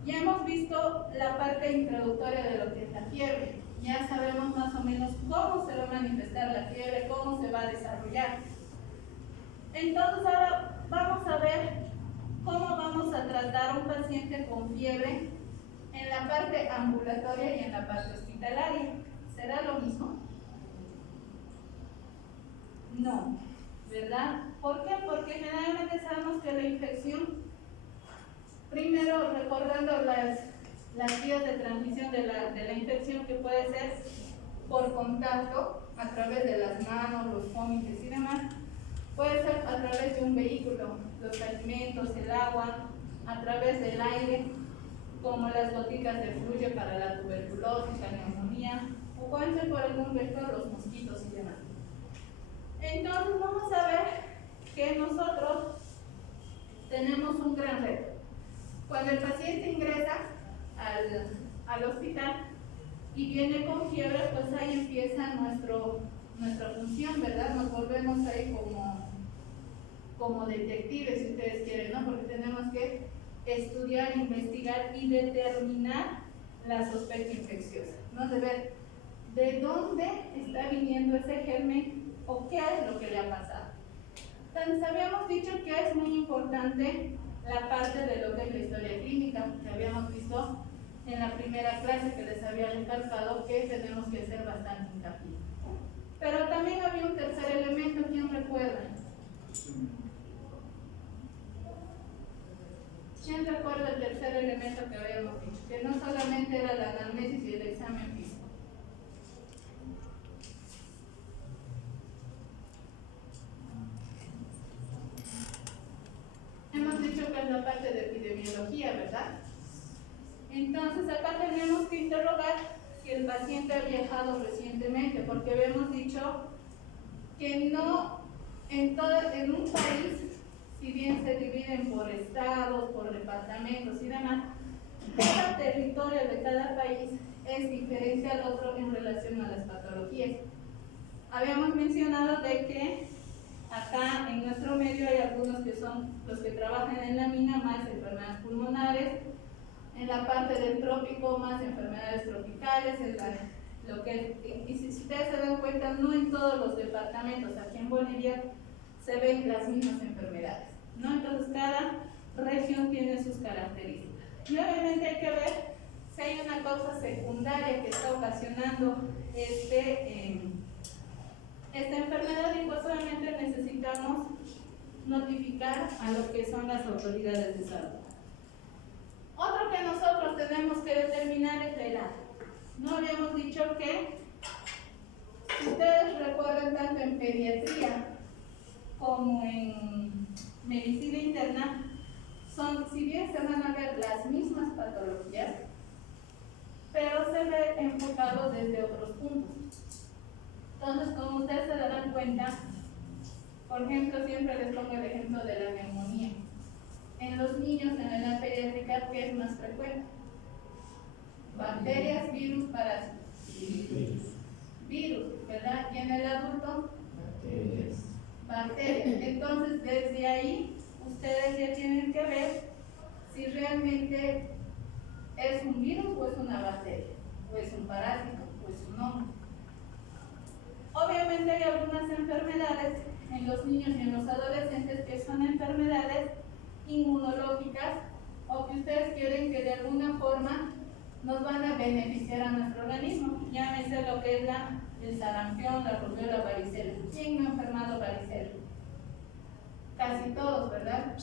ya hemos visto la parte introductoria de lo que es la fiebre. Ya sabemos más o menos cómo se va a manifestar la fiebre, cómo se va a desarrollar. Entonces, ahora vamos a ver cómo vamos a tratar a un paciente con fiebre en la parte ambulatoria y en la parte hospitalaria. ¿Será lo mismo? No, ¿verdad? ¿Por qué? Porque generalmente sabemos que la infección, primero recordando las vías de transmisión de la infección, que puede ser por contacto a través de las manos, los vómitos y demás, puede ser a través de un vehículo, los alimentos, el agua, a través del aire, como las gotitas de fluyo para la tuberculosis, la neumonía, o pueden ser por algún vector, los mosquitos y demás. Entonces vamos a ver que nosotros tenemos un gran reto. Cuando el paciente ingresa al hospital y viene con fiebre, pues ahí empieza nuestra función, ¿verdad? Nos volvemos ahí como detectives, si ustedes quieren, ¿no? Porque tenemos que estudiar, investigar y determinar la sospecha infecciosa, ¿no? De ver de dónde está viniendo ese germen o qué es lo que le ha pasado. Entonces habíamos dicho que es muy importante la parte de lo que es la historia clínica, que habíamos visto en la primera clase, que les había recalcado que tenemos que hacer bastante hincapié. Pero también había un tercer elemento, ¿quién recuerda? ¿Quién recuerda el tercer elemento que habíamos dicho? Que no solamente era la anamnesis y el examen físico. Hemos dicho que es la parte de epidemiología, ¿verdad? Entonces acá tenemos que interrogar si el paciente ha viajado recientemente, porque habíamos dicho que no en un país, si bien se dividen por estados, por departamentos y demás, cada territorio de cada país es diferente al otro en relación a las patologías. Habíamos mencionado de que acá en nuestro medio hay algunos que son los que trabajan en la mina, más enfermedades pulmonares, en la parte del trópico más enfermedades tropicales, y si ustedes se dan cuenta, no en todos los departamentos aquí en Bolivia se ven las mismas enfermedades, ¿no? Entonces cada región tiene sus características. Y obviamente hay que ver si hay una causa secundaria que está ocasionando esta enfermedad, y pues obviamente necesitamos notificar a lo que son las autoridades de salud. Otro que nosotros tenemos que determinar es la edad. No habíamos dicho que, si ustedes recuerdan, tanto en pediatría como en medicina interna, si bien se van a ver las mismas patologías, pero se ve enfocado desde otros puntos. Entonces, como ustedes se darán cuenta, por ejemplo, siempre les pongo el ejemplo de la neumonía. En los niños, en la edad pediátrica, ¿qué es más frecuente? Bacterias, virus, parásitos. Virus, ¿verdad? Y en el adulto, bacterias. Entonces, desde ahí, ustedes ya tienen que ver si realmente es un virus o es una bacteria, o es un parásito, o es un hongo. Obviamente hay algunas enfermedades en los niños y en los adolescentes que son enfermedades inmunológicas, o que ustedes quieren que de alguna forma nos van a beneficiar a nuestro organismo. Llámese lo que es el sarampión, la rubiola, varicela. ¿Quién no ha enfermado varicela? Casi todos, ¿verdad?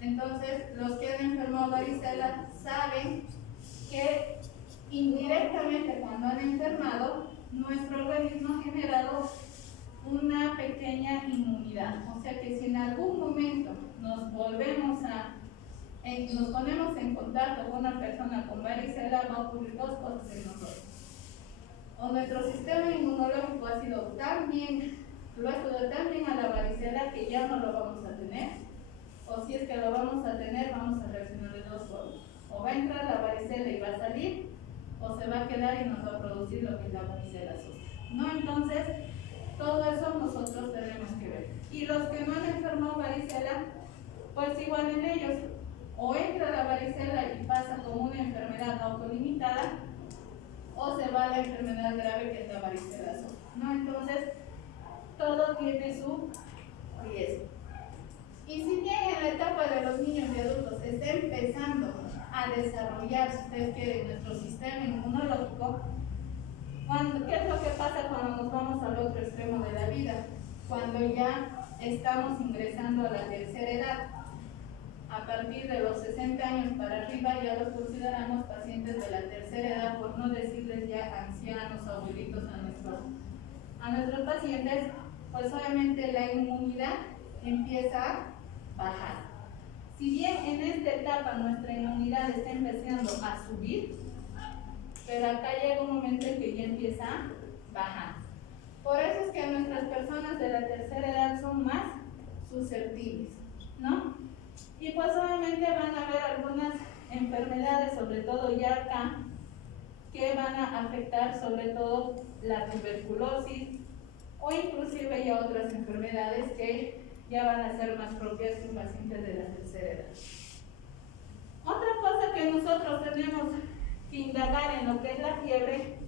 Entonces, los que han enfermado varicela saben que indirectamente, cuando han enfermado, nuestro organismo ha generado una pequeña inmunidad. O sea que si en algún momento nos ponemos en contacto con una persona con varicela, va a ocurrir dos cosas en nosotros. O nuestro sistema inmunológico ha sido lo ha estudiado tan bien a la varicela que ya no lo vamos a tener, o si es que lo vamos a tener, vamos a reaccionar de dos formas. O va a entrar la varicela y va a salir, o se va a quedar y nos va a producir lo que es la varicela zoster, ¿no? Entonces, todo eso nosotros tenemos que ver. Y los que no han enfermado varicela, pues igual en ellos, o entra la varicela y pasa como una enfermedad autolimitada, o se va a la enfermedad grave que es la varicela zoster, ¿no? Entonces, todo tiene su riesgo. Y si bien en la etapa de los niños y adultos está empezando a desarrollar, si ustedes quieren, nuestro sistema inmunológico. ¿Qué es lo que pasa cuando nos vamos al otro extremo de la vida? Cuando ya estamos ingresando a la tercera edad. A partir de los 60 años para arriba ya los consideramos pacientes de la tercera edad, por no decirles ya ancianos, abuelitos a nuestros pacientes, pues obviamente la inmunidad empieza a bajar. Si bien en esta etapa nuestra inmunidad está empezando a subir, pero acá llega un momento en que ya empieza a bajar. Por eso es que nuestras personas de la tercera edad son más susceptibles, ¿no? Y pues obviamente van a haber algunas enfermedades, sobre todo ya acá, que van a afectar sobre todo la tuberculosis o inclusive ya otras enfermedades que ya van a ser más propias que pacientes de la tercera edad. Otra cosa que nosotros tenemos que indagar en lo que es la fiebre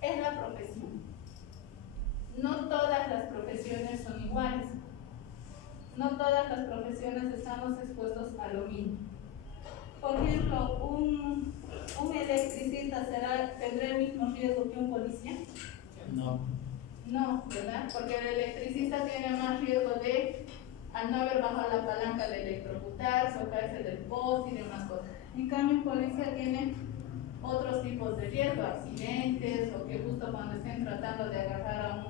es la profesión. No todas las profesiones son iguales. No todas las profesiones estamos expuestos a lo mismo. Por ejemplo, un electricista tendrá el mismo riesgo que un policía. No. No, ¿verdad? Porque el electricista tiene más riesgo de, al no haber bajado la palanca, de electrocutarse o caerse del poste y demás cosas. En cambio, el policía tiene otros tipos de riesgo, accidentes, o que justo cuando estén tratando de agarrar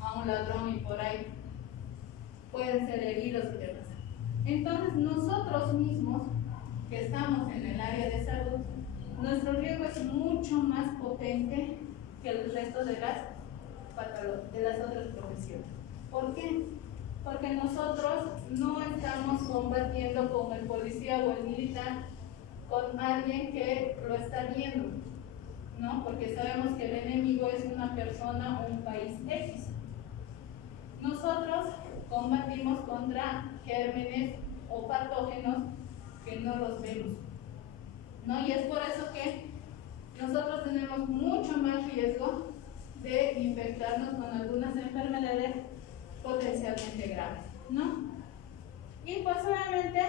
a un ladrón y por ahí pueden ser heridos y demás. Entonces, nosotros mismos, que estamos en el área de salud, nuestro riesgo es mucho más potente que el resto de las otras profesiones. ¿Por qué? Porque nosotros no estamos combatiendo con el policía o el militar, con alguien que lo está viendo, ¿no? Porque sabemos que el enemigo es una persona o un país X. Nosotros combatimos contra gérmenes o patógenos que no los vemos, ¿no? Y es por eso que nosotros tenemos mucho más riesgo de infectarnos con algunas enfermedades potencialmente graves, ¿no? Y pues obviamente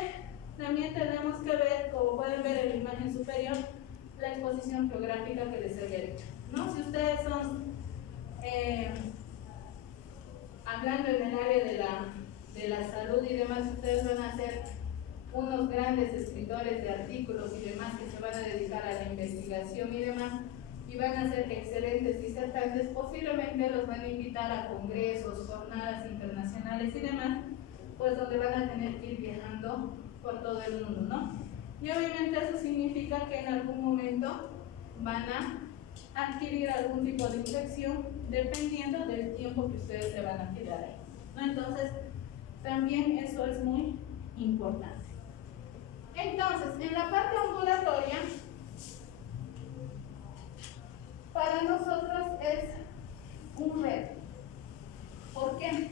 también tenemos que ver, como pueden ver en la imagen superior, la exposición geográfica que les había dicho, ¿no? Si ustedes son, hablando en el área de la salud y demás, ustedes van a ser unos grandes escritores de artículos y demás que se van a dedicar a la investigación y demás, y van a ser excelentes disertantes. Posiblemente los van a invitar a congresos, jornadas internacionales y demás, pues donde van a tener que ir viajando por todo el mundo, ¿no? Y obviamente eso significa que en algún momento van a adquirir algún tipo de infección dependiendo del tiempo que ustedes se van a quedar ahí, ¿no? Entonces, también eso es muy importante. Entonces, en la parte ambulatoria, para nosotros es un reto. ¿Por qué?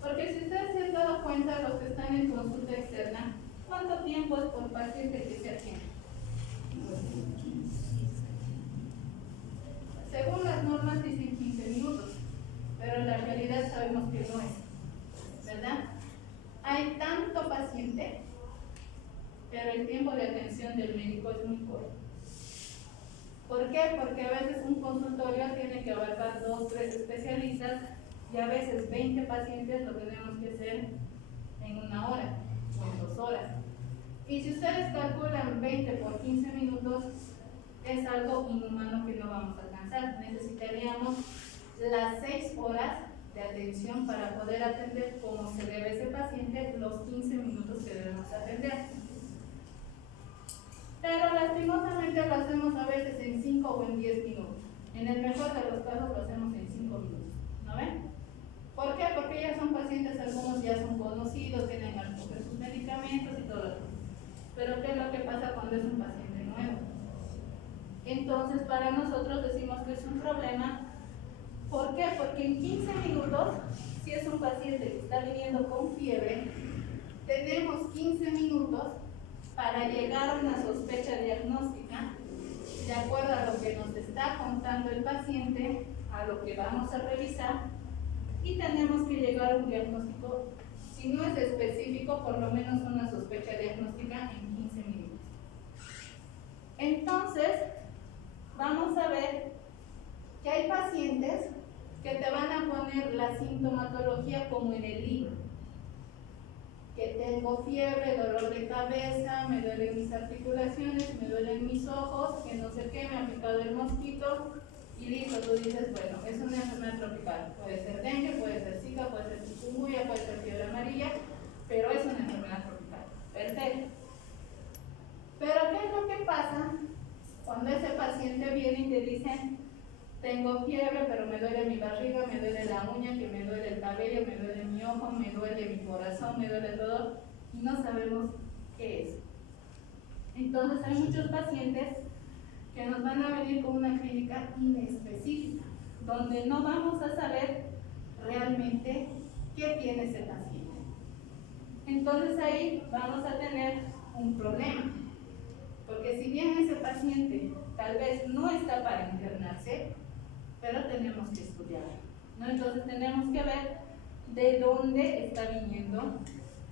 Porque si ustedes se han dado cuenta, los que están en consulta externa, ¿cuánto tiempo es por paciente que se atiende? Según las normas dicen 15 minutos, pero en la realidad sabemos que no es, ¿verdad? Hay tanto paciente, pero el tiempo de atención del médico es muy corto. ¿Por qué? Porque a veces un consultorio tiene que abarcar 2 o 3 especialistas y a veces 20 pacientes lo tenemos que hacer en 1 hora o en 2 horas. Y si ustedes calculan 20 por 15 minutos, es algo inhumano que no vamos a alcanzar. Necesitaríamos las 6 horas de atención para poder atender como se debe ese paciente los 15 minutos que debemos atender. Pero lastimosamente lo hacemos a veces en 5 o en 10 minutos. En el mejor de los casos lo hacemos en 5 minutos. ¿No ven? ¿Por qué? Porque ya son pacientes, algunos ya son conocidos, tienen que recoger sus medicamentos y todo lo demás. Pero ¿qué es lo que pasa cuando es un paciente nuevo? Entonces, para nosotros decimos que es un problema. ¿Por qué? Porque en 15 minutos, si es un paciente que está viniendo con fiebre, tenemos 15 minutos para llegar a una sospecha diagnóstica de acuerdo a lo que nos está contando el paciente, a lo que vamos a revisar, y tenemos que llegar a un diagnóstico, si no es específico, por lo menos una sospecha diagnóstica en 15 minutos. Entonces, vamos a ver que hay pacientes que te van a poner la sintomatología como en el libro. Que tengo fiebre, dolor de cabeza, me duelen mis articulaciones, me duelen mis ojos, que no sé qué, me ha picado el mosquito y listo, tú dices, bueno, es una enfermedad tropical. Puede ser dengue, puede ser zika, puede ser chikungunya, puede ser fiebre amarilla, pero es una enfermedad tropical. Perfecto. Pero ¿qué es lo que pasa cuando ese paciente viene y te dice, tengo fiebre, pero me duele mi barriga, me duele la uña, que me duele el cabello, me duele mi ojo, me duele mi corazón, me duele todo, y no sabemos qué es? Entonces hay muchos pacientes que nos van a venir con una clínica inespecífica, donde no vamos a saber realmente qué tiene ese paciente. Entonces ahí vamos a tener un problema, porque si bien ese paciente tal vez no está para internarse, pero tenemos que estudiar, ¿no? Entonces tenemos que ver de dónde está viniendo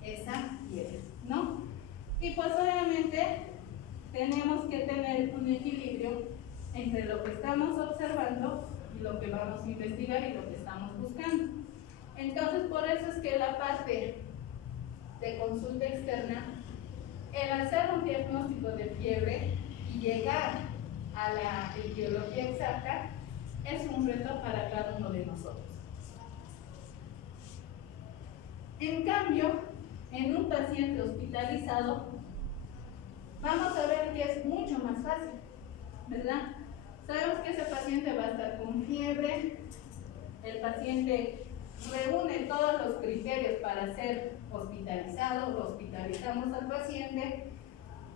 esa fiebre, ¿no? Y pues obviamente tenemos que tener un equilibrio entre lo que estamos observando y lo que vamos a investigar y lo que estamos buscando. Entonces por eso es que la parte de consulta externa, el hacer un diagnóstico de fiebre y llegar a la etiología exacta es un reto para cada uno de nosotros. En cambio, en un paciente hospitalizado, vamos a ver que es mucho más fácil, ¿verdad? Sabemos que ese paciente va a estar con fiebre, el paciente reúne todos los criterios para ser hospitalizado, lo hospitalizamos al paciente,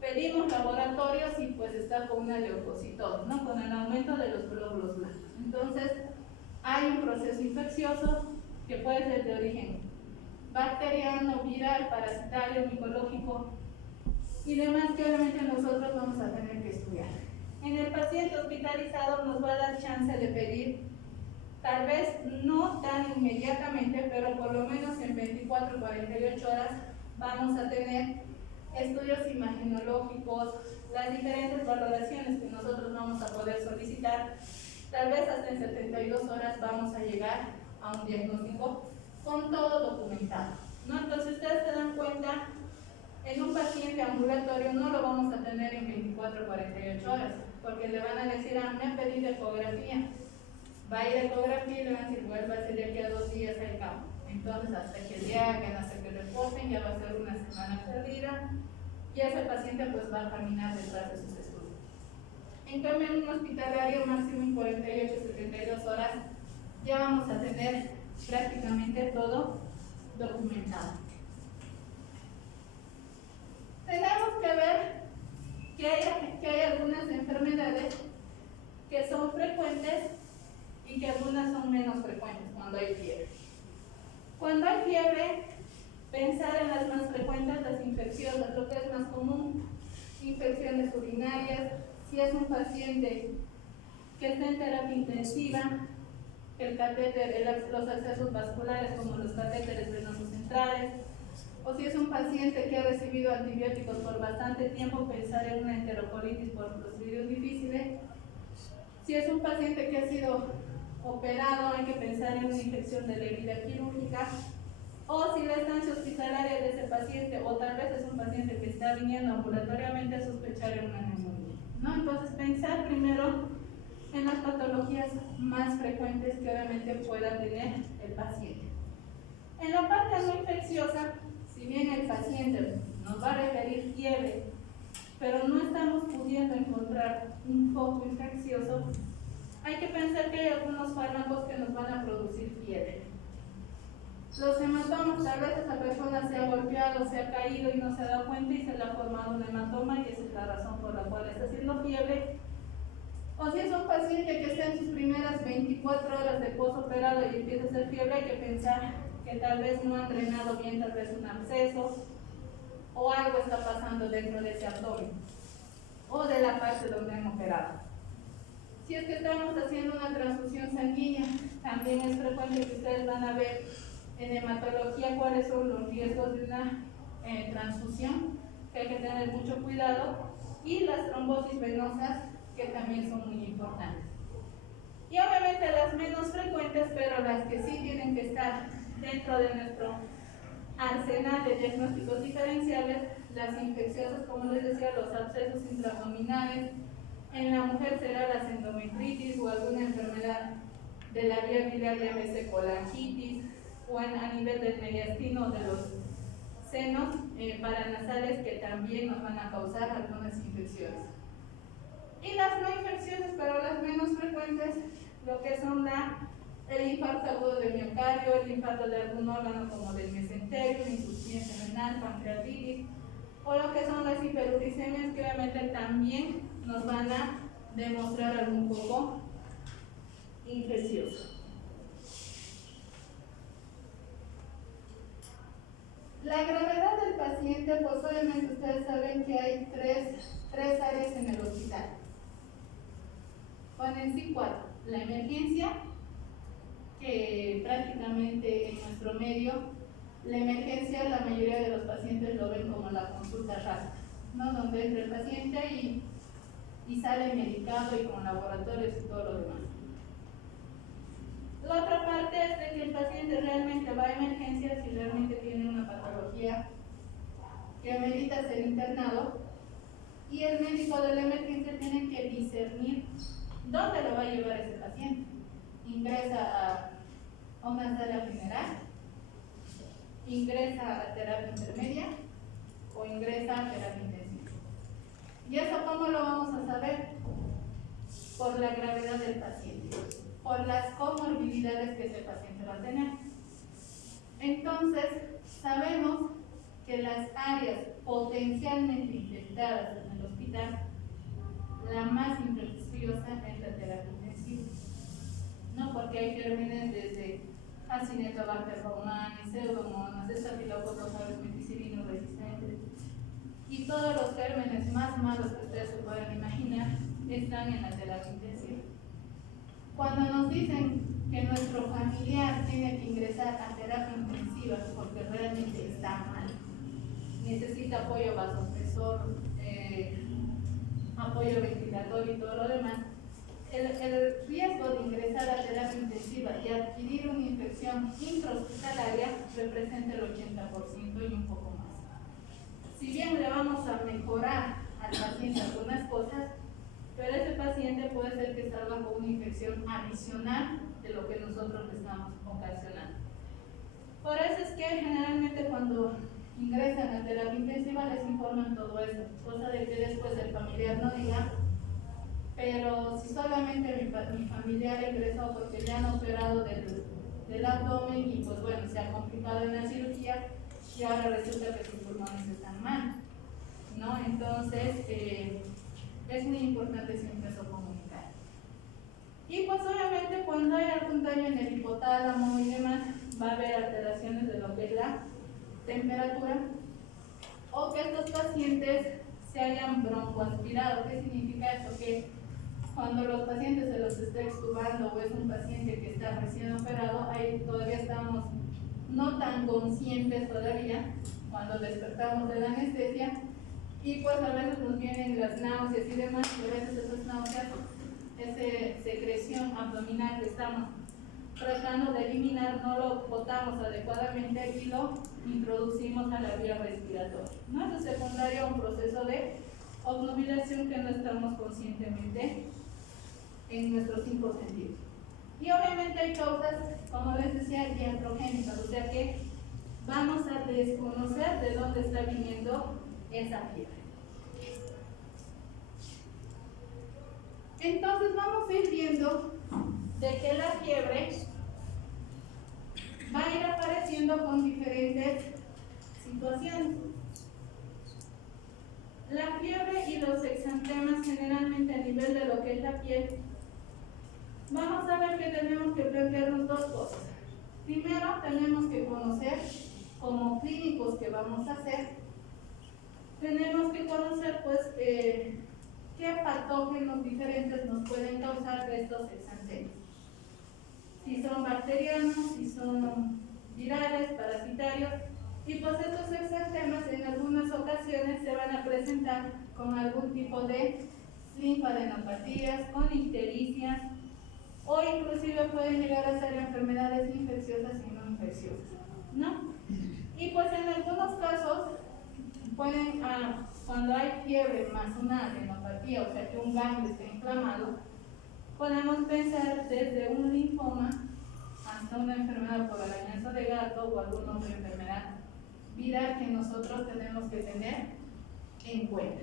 pedimos laboratorios y pues está con una leucocitosis, ¿no? Con el aumento de los glóbulos blancos. Entonces, hay un proceso infeccioso que puede ser de origen bacteriano, viral, parasitario, micológico y demás que obviamente nosotros vamos a tener que estudiar. En el paciente hospitalizado nos va a dar chance de pedir, tal vez no tan inmediatamente, pero por lo menos en 24 o 48 horas vamos a tener estudios imagenológicos, las diferentes valoraciones que nosotros vamos a poder solicitar. Tal vez hasta en 72 horas vamos a llegar a un diagnóstico con todo documentado, ¿no? Entonces ustedes se dan cuenta, en un paciente ambulatorio no lo vamos a tener en 24 o 48 horas, porque le van a decir, me han pedido ecografía, va a ir a ecografía y le van a decir, vuelva a ser de aquí a 2 días al campo. Entonces hasta que lleguen, hasta que reposen, ya va a ser una semana perdida, y ese paciente pues va a caminar detrás de sus estudios. En cambio, en un hospitalario máximo en 48 o 72 horas ya vamos a tener prácticamente todo documentado. Tenemos que ver que hay algunas enfermedades que son frecuentes y que algunas son menos frecuentes cuando hay fiebre. Cuando hay fiebre, pensar en las más frecuentes, las infecciosas, lo que es más común, infecciones urinarias. Si es un paciente que está en terapia intensiva, el catéter, los accesos vasculares como los catéteres venosos centrales, o si es un paciente que ha recibido antibióticos por bastante tiempo, pensar en una enterocolitis por Clostridium difficile. Si es un paciente que ha sido operado, hay que pensar en una infección de la herida quirúrgica. O si la estancia hospitalaria de ese paciente, o tal vez es un paciente que está viniendo ambulatoriamente a sospechar en una neumonía, ¿no? Entonces pensar primero en las patologías más frecuentes que obviamente pueda tener el paciente. En la parte no infecciosa, si bien el paciente nos va a referir fiebre, pero no estamos pudiendo encontrar un foco infeccioso, hay que pensar que hay algunos fármacos que nos van a producir fiebre. Los hematomas, tal vez esa persona se ha golpeado, se ha caído y no se ha dado cuenta y se le ha formado un hematoma y esa es la razón por la cual está haciendo fiebre. O si es un paciente que está en sus primeras 24 horas de postoperado y empieza a hacer fiebre, hay que pensar que tal vez no han drenado bien, tal vez un absceso o algo está pasando dentro de ese abdomen o de la parte donde han operado. Si es que estamos haciendo una transfusión sanguínea, también es frecuente que ustedes van a ver en hematología cuáles son los riesgos de una transfusión, que hay que tener mucho cuidado, y las trombosis venosas, que también son muy importantes. Y obviamente las menos frecuentes, pero las que sí tienen que estar dentro de nuestro arsenal de diagnósticos diferenciales, las infecciosas, como les decía, los abscesos intraabdominales, en la mujer será la endometritis o alguna enfermedad de la vía biliar, llámese colangitis, o a nivel del mediastino de los senos paranasales, que también nos van a causar algunas infecciones. Y las no infecciosas, pero las menos frecuentes, lo que son el infarto agudo de miocardio, el infarto de algún órgano como del mesenterio, insuficiencia renal, pancreatitis, o lo que son las hiperuricemias, que obviamente también nos van a demostrar algún poco infeccioso. La gravedad del paciente, pues obviamente ustedes saben que hay tres áreas en el hospital. Con en sí 4. La emergencia, que prácticamente en nuestro medio, la emergencia la mayoría de los pacientes lo ven como la consulta rápida, ¿no? Donde entra el paciente y sale medicado y con laboratorios y todo lo demás. La otra parte es de que el paciente realmente va a emergencias y realmente tiene una patología que amerita ser internado, y el médico de la emergencia tiene que discernir dónde lo va a llevar ese paciente. Ingresa a una sala general, ingresa a terapia intermedia o ingresa a terapia intensiva. ¿Y eso cómo lo vamos a saber? Por la gravedad del paciente, por las comorbilidades que ese paciente va a tener. Entonces, sabemos que las áreas potencialmente infectadas en el hospital, la más infecciosa es la terapia intensiva, ¿no? Porque hay gérmenes desde Acinetobacter baumannii, Pseudomonas, Estafilococcus aureus meticillium resistentes, y todos los gérmenes más malos que ustedes se puedan imaginar están en la terapia intensiva. Cuando nos dicen que nuestro familiar tiene que ingresar a terapia intensiva porque realmente está mal, necesita apoyo vasopresor, apoyo ventilatorio y todo lo demás, el riesgo de ingresar a terapia intensiva y adquirir una infección intrahospitalaria representa el 80% y un poco más. Si bien le vamos a mejorar al paciente algunas cosas, pero ese paciente puede ser que salga con una infección adicional de lo que nosotros le estamos ocasionando. Por eso es que generalmente cuando ingresan a terapia intensiva les informan todo eso, cosa de que después el familiar no diga, pero si solamente mi familiar ingresó porque le han operado del abdomen y pues bueno, se ha complicado en la cirugía y ahora resulta que sus pulmones están mal, ¿no? Entonces, es muy importante siempre eso comunicar. Y pues obviamente cuando hay algún daño en el hipotálamo y demás, va a haber alteraciones de lo que es la temperatura, o que estos pacientes se hayan broncoaspirado. ¿Qué significa esto? Que cuando los pacientes se los está extubando o es un paciente que está recién operado, ahí todavía estamos no tan conscientes todavía cuando despertamos de la anestesia, y pues a veces nos vienen las náuseas y demás, y a veces esas náuseas, esa secreción abdominal que estamos tratando de eliminar, no lo botamos adecuadamente y lo introducimos a la vía respiratoria, ¿no? Eso es secundario a un proceso de obnubilación que no estamos conscientemente en nuestros 5 sentidos. Y obviamente hay causas, como les decía, iatrogénicas, o sea que vamos a desconocer de dónde está viniendo esa fiebre. Entonces vamos a ir viendo de que la fiebre va a ir apareciendo con diferentes situaciones. La fiebre y los exantemas generalmente a nivel de lo que es la piel, vamos a ver que tenemos que plantearnos 2 cosas. Primero tenemos que conocer como clínicos que vamos a hacer, tenemos que conocer pues qué patógenos diferentes nos pueden causar estos exantemas. Si son bacterianos, si son virales, parasitarios, Y pues estos exantemas en algunas ocasiones se van a presentar con algún tipo de linfadenopatías, con ictericias, o inclusive pueden llegar a ser enfermedades infecciosas y no infecciosas, ¿no? Y pues en algunos casos pueden, cuando hay fiebre más una adenopatía, o sea que un ganglio está inflamado, podemos pensar desde un linfoma hasta una enfermedad por arañazo de gato o alguna otra enfermedad viral que nosotros tenemos que tener en cuenta.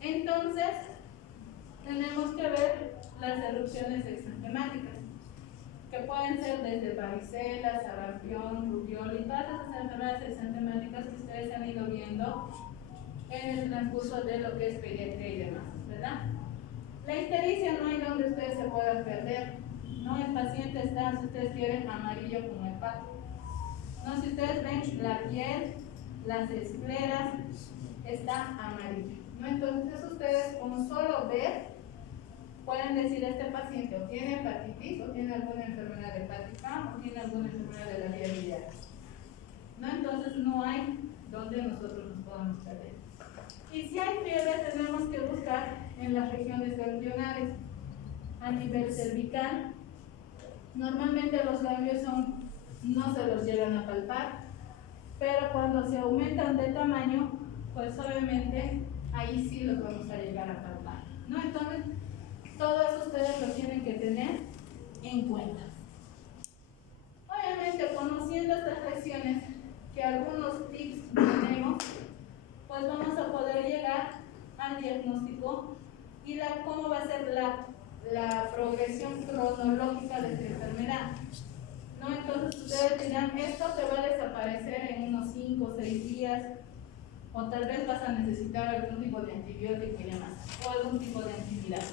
Entonces, tenemos que ver las erupciones exantemáticas, que pueden ser desde varicela, sarampión, rubiola y todas esas enfermedades exantemáticas que ustedes han ido viendo en el transcurso de lo que es pediatría y demás, ¿verdad? La ictericia no hay donde ustedes se puedan perder, ¿no? El paciente está, si ustedes quieren, amarillo como el pato. No, si ustedes ven la piel, las escleras, está amarillo, ¿no? Entonces ustedes con solo ver pueden decir este paciente o tiene hepatitis o tiene alguna enfermedad hepática o tiene alguna enfermedad de la vía biliar, ¿no? Entonces no hay donde nosotros nos podamos perder. Y si hay fiebre tenemos que buscar en las regiones ganglionares. A nivel cervical, normalmente los ganglios no se los llegan a palpar, pero cuando se aumentan de tamaño, pues obviamente ahí sí los vamos a llegar a palpar, ¿no? Entonces, todo eso ustedes lo tienen que tener en cuenta. Obviamente, conociendo estas lesiones, que algunos tips tenemos, pues vamos a poder llegar al diagnóstico y cómo va a ser la progresión cronológica de esta enfermedad, ¿no? Entonces ustedes dirán, esto te va a desaparecer en unos 5 o 6 días, o tal vez vas a necesitar algún tipo de antibiótico y demás, o algún tipo de antiviral.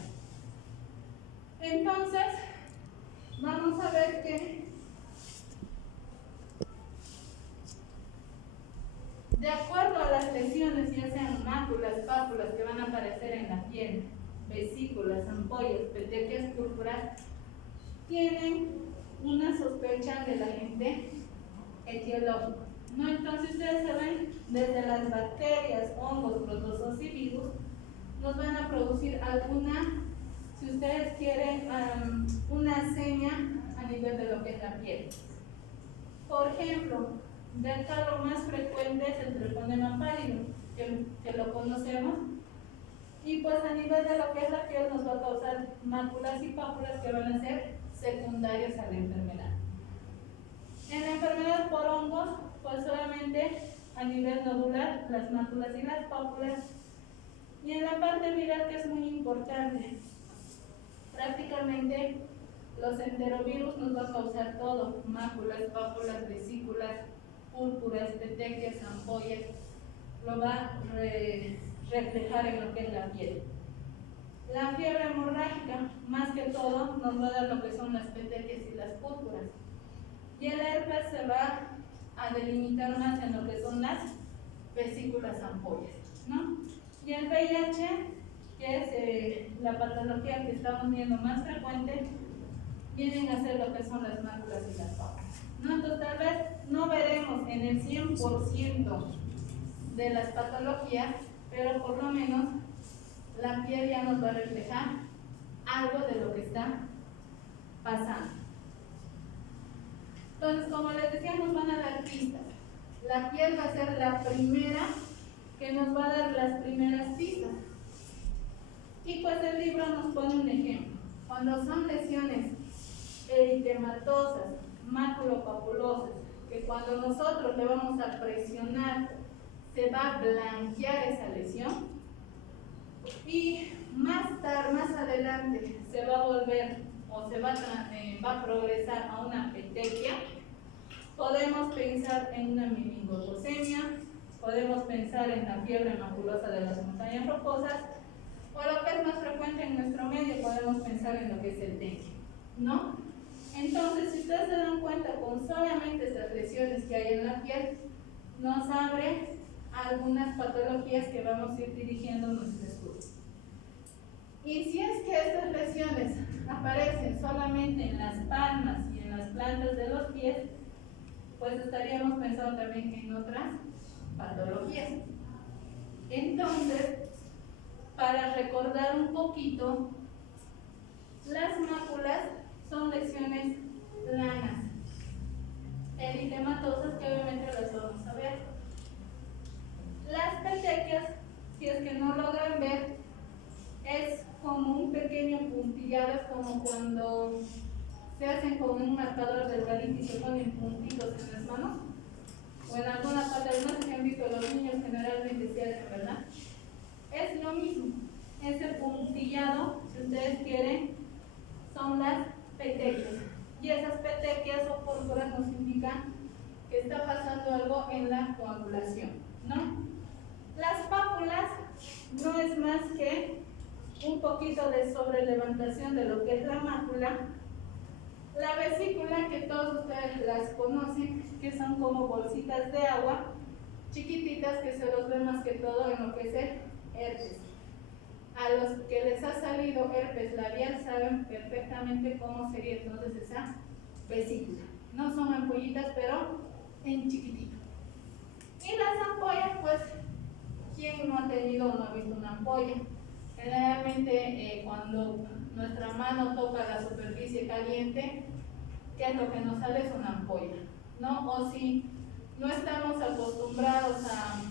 Entonces, vamos a ver que de acuerdo a las lesiones, ya sean máculas, pápulas que van a aparecer en la piel, vesículas, ampollas, petequias púrpuras, tienen una sospecha del agente etiológico, ¿no? Entonces ustedes saben, desde las bacterias, hongos, protozoos y virus, nos van a producir alguna, si ustedes quieren, una seña a nivel de lo que es la piel. Por ejemplo, de acá lo más frecuente es el treponema pálido, que lo conocemos, y pues a nivel de lo que es la piel nos va a causar máculas y pápulas que van a ser secundarias a la enfermedad. En la enfermedad por hongos, pues solamente a nivel nodular, las máculas y las pápulas, y en la parte viral, que es muy importante, prácticamente los enterovirus nos va a causar todo: máculas, pápulas, vesículas, púrpuras, petequias, ampollas, lo va a reflejar en lo que es la piel. La fiebre hemorrágica, más que todo, nos va a dar lo que son las petequias y las púrpuras. Y el herpes se va a delimitar más en lo que son las vesículas ampollas, ¿no? Y el VIH, que es la patología que estamos viendo más frecuente, vienen a ser lo que son las máculas y las pápulas, ¿no? Entonces tal vez no veremos en el 100% de las patologías, pero por lo menos la piel ya nos va a reflejar algo de lo que está pasando. Entonces, como les decía, nos van a dar pistas. La piel va a ser la primera que nos va a dar las primeras pistas. Y pues el libro nos pone un ejemplo. Cuando son lesiones eritematosas, maculopapulosas, que cuando nosotros le vamos a presionar se va a blanquear esa lesión, y más adelante se va a volver o se va a progresar a una petequia, podemos pensar en una meningotosemia, podemos pensar en la fiebre maculosa de las montañas rocosas, o lo que es más frecuente en nuestro medio, podemos pensar en lo que es el dengue, ¿no? Entonces, si ustedes se dan cuenta, con solamente estas lesiones que hay en la piel, nos abre algunas patologías que vamos a ir dirigiendo nuestro estudio. Y si es que estas lesiones aparecen solamente en las palmas y en las plantas de los pies, pues estaríamos pensando también en otras patologías. Entonces, para recordar un poquito, las máculas son lesiones planas, eritematosas, que obviamente las vamos a ver. Las petequias, si es que no logran ver, es como un pequeño puntillado, es como cuando se hacen con un marcador delgadito y se ponen puntitos en las manos, o en alguna parte, no sé si han visto, los niños generalmente se hacen, ¿verdad? Es lo mismo, ese puntillado, si ustedes quieren, son las petequias, y esas petequias o púrpuras nos indican que está pasando algo en la coagulación, ¿no? Las pápulas no es más que un poquito de sobrelevantación de lo que es la mácula. La vesícula, que todos ustedes las conocen, que son como bolsitas de agua chiquititas, que se los ve más que todo en lo que es el herpes. A los que les ha salido herpes labial saben perfectamente cómo sería entonces esa vesícula. No son ampollitas, pero en chiquitito. Y las ampollas, pues, ¿quién no ha tenido o no ha visto una ampolla? Generalmente cuando nuestra mano toca la superficie caliente, ¿qué es lo que nos sale? Es una ampolla, ¿no? O si no estamos acostumbrados a,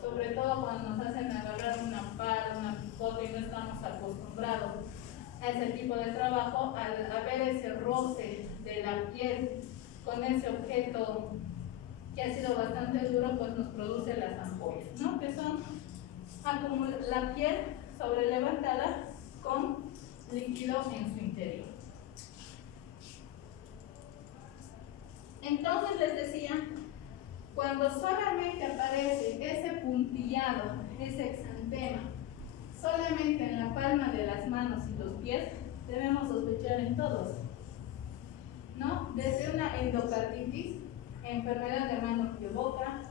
sobre todo cuando nos hacen agarrar una pala, una picota, y no estamos acostumbrados a ese tipo de trabajo, al ver ese roce de la piel con ese objeto que ha sido bastante duro, pues nos produce las ampollas, ¿no? Que son la piel sobrelevantada con líquido en su interior. Entonces les decía, cuando solamente aparece ese puntillado, ese exantema, solamente en la palma de las manos y los pies, debemos sospechar en todos, ¿no? Desde una endocarditis, enfermedad de mano y boca,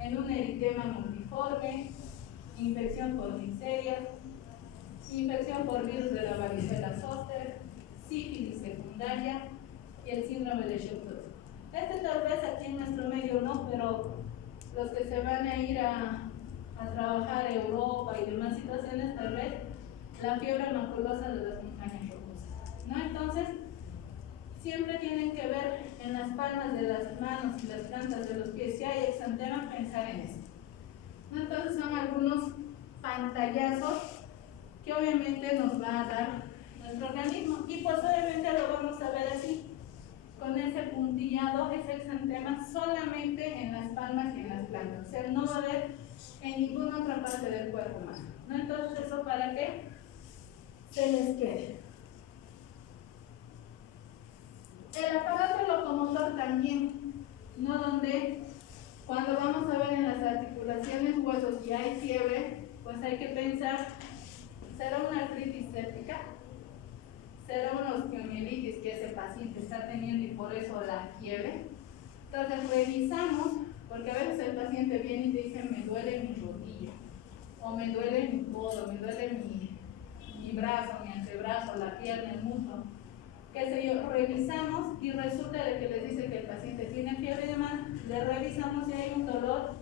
en un eritema multiforme, infección por Neisseria, infección por virus de la varicela zoster, sífilis secundaria y el síndrome de Sjögren. Tal vez aquí en nuestro medio no, pero los que se van a ir a trabajar a Europa y demás situaciones, tal vez la fiebre maculosa de las montañas rocosas, ¿no? Entonces, siempre tienen que ver en las palmas de las manos y las plantas de los pies. Si hay exantema, pensar en eso, ¿no? Entonces son algunos pantallazos que obviamente nos va a dar nuestro organismo, y pues obviamente lo vamos a ver así, con ese puntillado, ese exantema solamente en las palmas y en las plantas, o sea, no va a haber en ninguna otra parte del cuerpo humano, ¿no? Entonces eso para que se les quede. El aparato locomotor también, ¿no? Donde cuando vamos a ver en las articulaciones, huesos y hay fiebre, pues hay que pensar, ¿será una artritis séptica? ¿Será una osteomielitis que ese paciente está teniendo y por eso la fiebre? Entonces revisamos, porque a veces el paciente viene y dice, me duele mi rodilla, o me duele mi codo, me duele mi brazo, mi antebrazo, la pierna, el muslo, qué sé yo. Revisamos y resulta de que les dice que el paciente tiene fiebre y demás, le revisamos si hay un dolor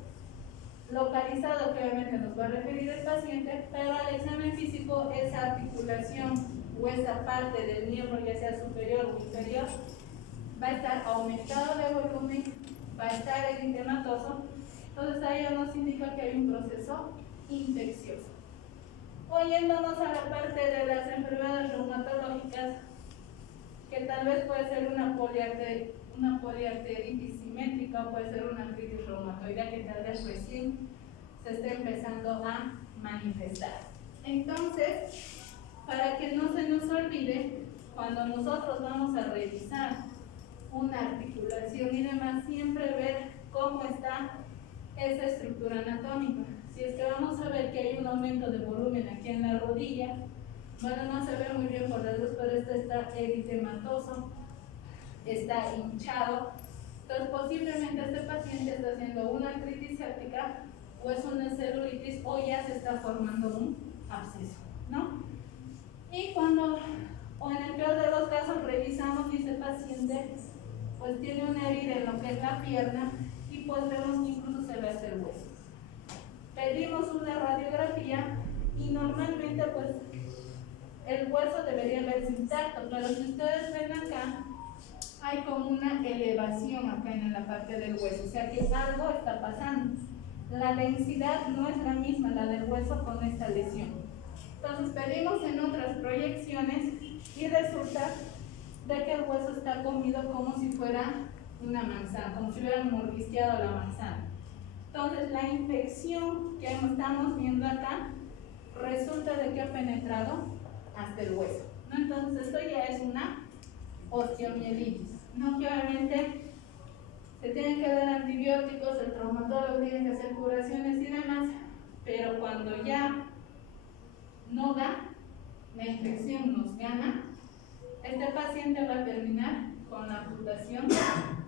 localizado que obviamente nos va a referir el paciente, pero al examen físico esa articulación o esa parte del miembro, ya sea superior o inferior, va a estar aumentado de volumen, va a estar eritematoso. Entonces ahí ya nos indica que hay un proceso infeccioso. Oyéndonos a la parte de las enfermedades reumatológicas, que tal vez puede ser una poliarteritis simétrica, puede ser una artritis reumatoidea que tal vez recién se esté empezando a manifestar. Entonces, para que no se nos olvide, cuando nosotros vamos a revisar una articulación y demás, siempre ver cómo está esa estructura anatómica. Si es que vamos a ver que hay un aumento de volumen aquí en la rodilla, bueno, no se ve muy bien por la luz, pero esto está eritematoso, está hinchado. Entonces, posiblemente este paciente está haciendo una artritis séptica, o es una celulitis, o ya se está formando un absceso, ¿no? Y cuando, o en el peor de los casos, revisamos y ese paciente pues tiene una herida en lo que es la pierna y pues vemos que incluso se ve hasta el hueso. Pedimos una radiografía y normalmente pues el hueso debería verse intacto, pero si ustedes ven acá, hay como una elevación acá en la parte del hueso, o sea que algo está pasando. La densidad no es la misma, la del hueso con esta lesión. Entonces pedimos en otras proyecciones y resulta de que el hueso está comido como si fuera una manzana, como si hubieran mordisqueado la manzana. Entonces la infección que estamos viendo acá resulta de que ha penetrado hasta el hueso, ¿no? Entonces esto ya es una osteomielitis, ¿no? Que obviamente se tienen que dar antibióticos, el traumatólogo tiene que hacer curaciones y demás, pero cuando ya no da, la infección nos gana, este paciente va a terminar con la amputación,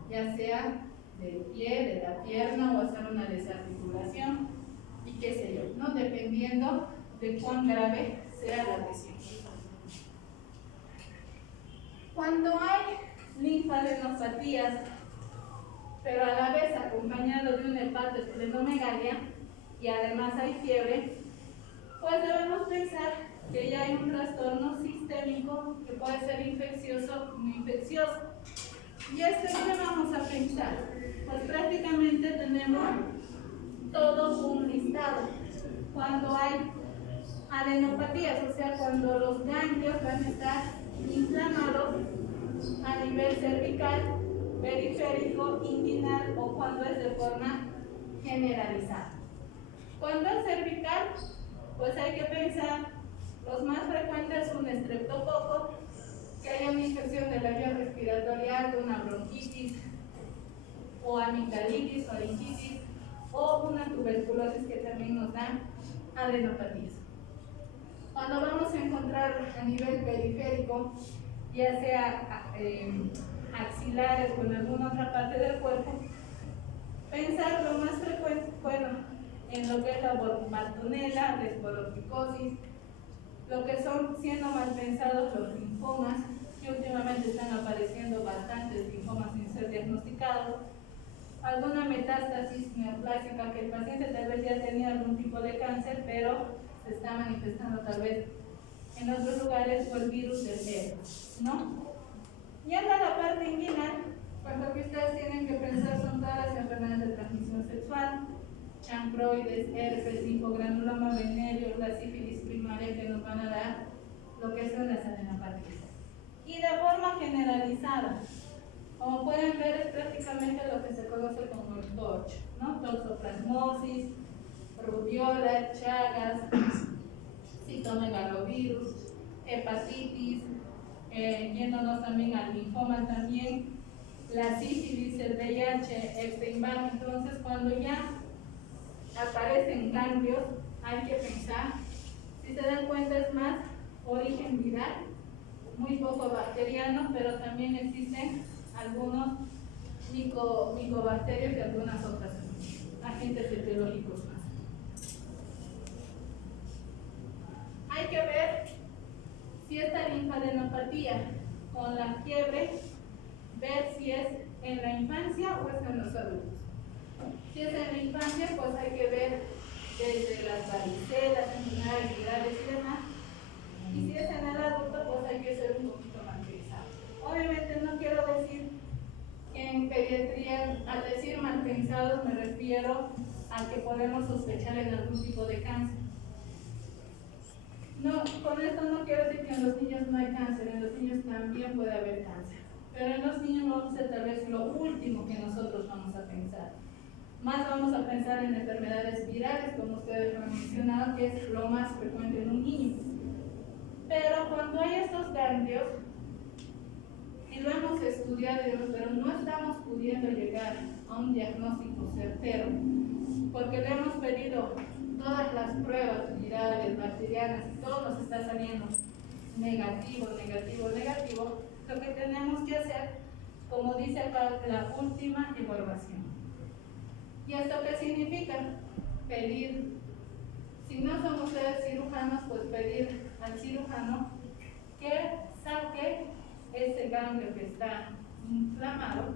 ya sea del pie, de la pierna o hacer una desarticulación y qué sé yo, ¿no? Dependiendo de cuán grave sea la lesión. Cuando hay linfadenopatías, pero a la vez acompañado de un hepatoesplenomegalia y además hay fiebre, pues debemos pensar que ya hay un trastorno sistémico que puede ser infeccioso o no infeccioso. ¿Y esto qué vamos a pensar? Pues prácticamente tenemos todo un listado. Cuando hay adenopatías, o sea, cuando los ganglios van a estar inflamados a nivel cervical, periférico, inguinal o cuando es de forma generalizada. Cuando es cervical, pues hay que pensar, los más frecuentes son un estreptococo, que haya una infección de la vía respiratoria alta, una bronquitis, o amigdalitis, faringitis, o una tuberculosis que también nos da adenopatías. Cuando vamos a encontrar a nivel periférico, ya sea axilares o en alguna otra parte del cuerpo, pensar lo más frecuente, bueno, en lo que es la bartonela, la esporoticosis, lo que son, siendo mal pensados, los linfomas, que últimamente están apareciendo bastantes linfomas sin ser diagnosticados, alguna metástasis neoplásica que el paciente tal vez ya tenía algún tipo de cáncer, pero se está manifestando tal vez en otros lugares por el virus del herpes, ¿no? Yendo a la parte inguinal, pues lo que ustedes tienen que pensar son todas las enfermedades de transmisión sexual, chancroides, herpes, linfogranuloma venérea, la sífilis primaria que nos van a dar lo que son las adenopatías. Y de forma generalizada, como pueden ver, es prácticamente lo que se conoce como el TORCH, ¿no? Toxoplasmosis, rubiola, chagas, citomegalovirus, hepatitis, yéndonos también al linfoma también, la sífilis, el VIH, Epstein-Barr. Entonces, cuando ya aparecen ganglios, hay que pensar, si se dan cuenta es más origen viral, muy poco bacteriano, pero también existen algunos micobacterios y algunas otras agentes etiológicos más. Hay que ver si esta linfadenopatía con la fiebre, ver si es en la infancia o es en los adultos. Si es en la infancia, pues hay que ver desde las varicelas, enfermedades virales y demás. Y si es en el adulto, pues hay que ser un poquito más pensado. Obviamente no quiero decir que en pediatría, al decir mal pensados, me refiero a que podemos sospechar en algún tipo de cáncer. No, con esto no quiero decir que en los niños no hay cáncer, en los niños también puede haber cáncer. Pero en los niños vamos a ser tal vez lo último que nosotros vamos a pensar. Más vamos a pensar en enfermedades virales, como ustedes lo han mencionado, que es lo más frecuente en un niño. Pero cuando hay estos ganglios, y lo hemos estudiado, pero no estamos pudiendo llegar a un diagnóstico certero, porque le hemos pedido todas las pruebas virales, bacterianas, y todo nos está saliendo negativo, negativo, negativo. Lo que tenemos que hacer, como dice acá, la última evaluación. ¿Y esto qué significa? Pedir, si no son ustedes cirujanos, pues pedir al cirujano que saque ese ganglio que está inflamado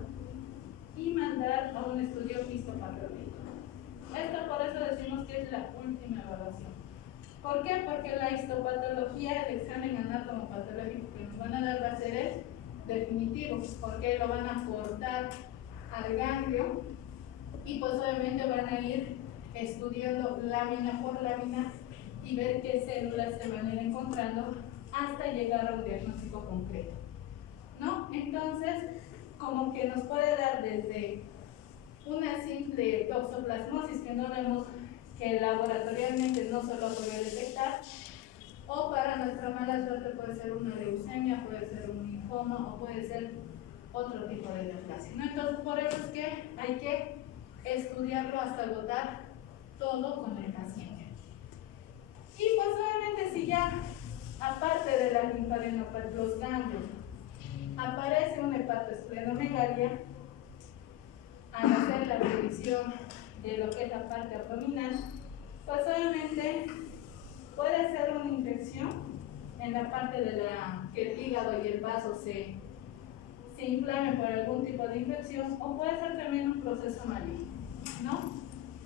y mandar a un estudio histopatológico. Esto por eso decimos que es la última evaluación. ¿Por qué? Porque la histopatología, el examen anatomopatológico que nos van a dar va a ser el definitivo, porque lo van a aportar al ganglio y pues obviamente van a ir estudiando lámina por lámina y ver qué células se van a ir encontrando hasta llegar a un diagnóstico concreto, ¿no? Entonces, como que nos puede dar desde una simple toxoplasmosis que no vemos, que laboratorialmente no se lo podría detectar, o para nuestra mala suerte puede ser una leucemia, puede ser un linfoma o puede ser otro tipo de neoplasia, ¿no? Entonces, por eso es que hay que estudiarlo hasta agotar todo con el paciente. Y pues obviamente si ya, aparte de la linfadenopatía, los ganglios, aparece una hepatoesplenomegalia, al hacer la revisión de lo que es la parte abdominal, pues obviamente puede ser una infección en la parte de que el hígado y el vaso se inflamen por algún tipo de infección, o puede ser también un proceso maligno, ¿no?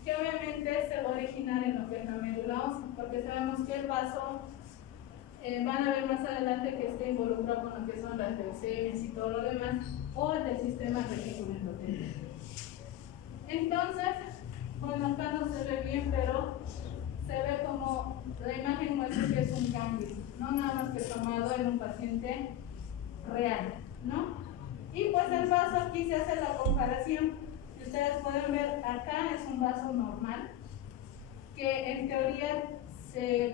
Que obviamente se va a originar en lo que es la médula ósea, porque sabemos que el vaso, van a ver más adelante que está involucrado con lo que son las leucemias y todo lo demás, o el del sistema retículo endotelial. Entonces, bueno, acá no se ve bien, pero se ve como la imagen muestra que es un ganglio, no nada más que tomado en un paciente real, ¿no? Y pues el vaso, aquí se hace la comparación. Si ustedes pueden ver, acá es un vaso normal, que en teoría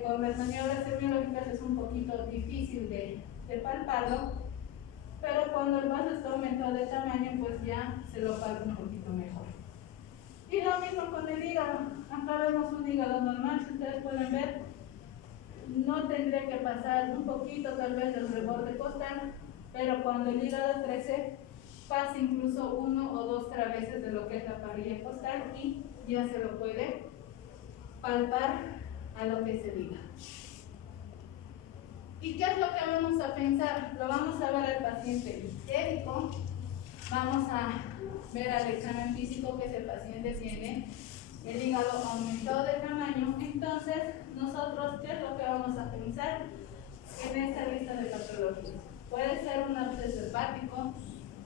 con las maniobras semiológicas es un poquito difícil de palparlo, pero cuando el vaso está aumentado de tamaño, pues ya se lo palpa un poquito mejor. Y lo mismo con el hígado. Acá vemos un hígado normal, si ustedes pueden ver, no tendría que pasar un poquito tal vez del reborde costal, pero cuando el hígado crece, pasa incluso 1 o 2 traveses de lo que es la parrilla costal y ya se lo puede palpar a lo que es el hígado. ¿Y qué es lo que vamos a pensar? Lo vamos a ver al paciente histérico, vamos a ver al examen físico que ese paciente tiene el hígado aumentado de tamaño. Entonces, nosotros, ¿qué es lo que vamos a pensar en esta lista de patologías? Puede ser un absceso hepático,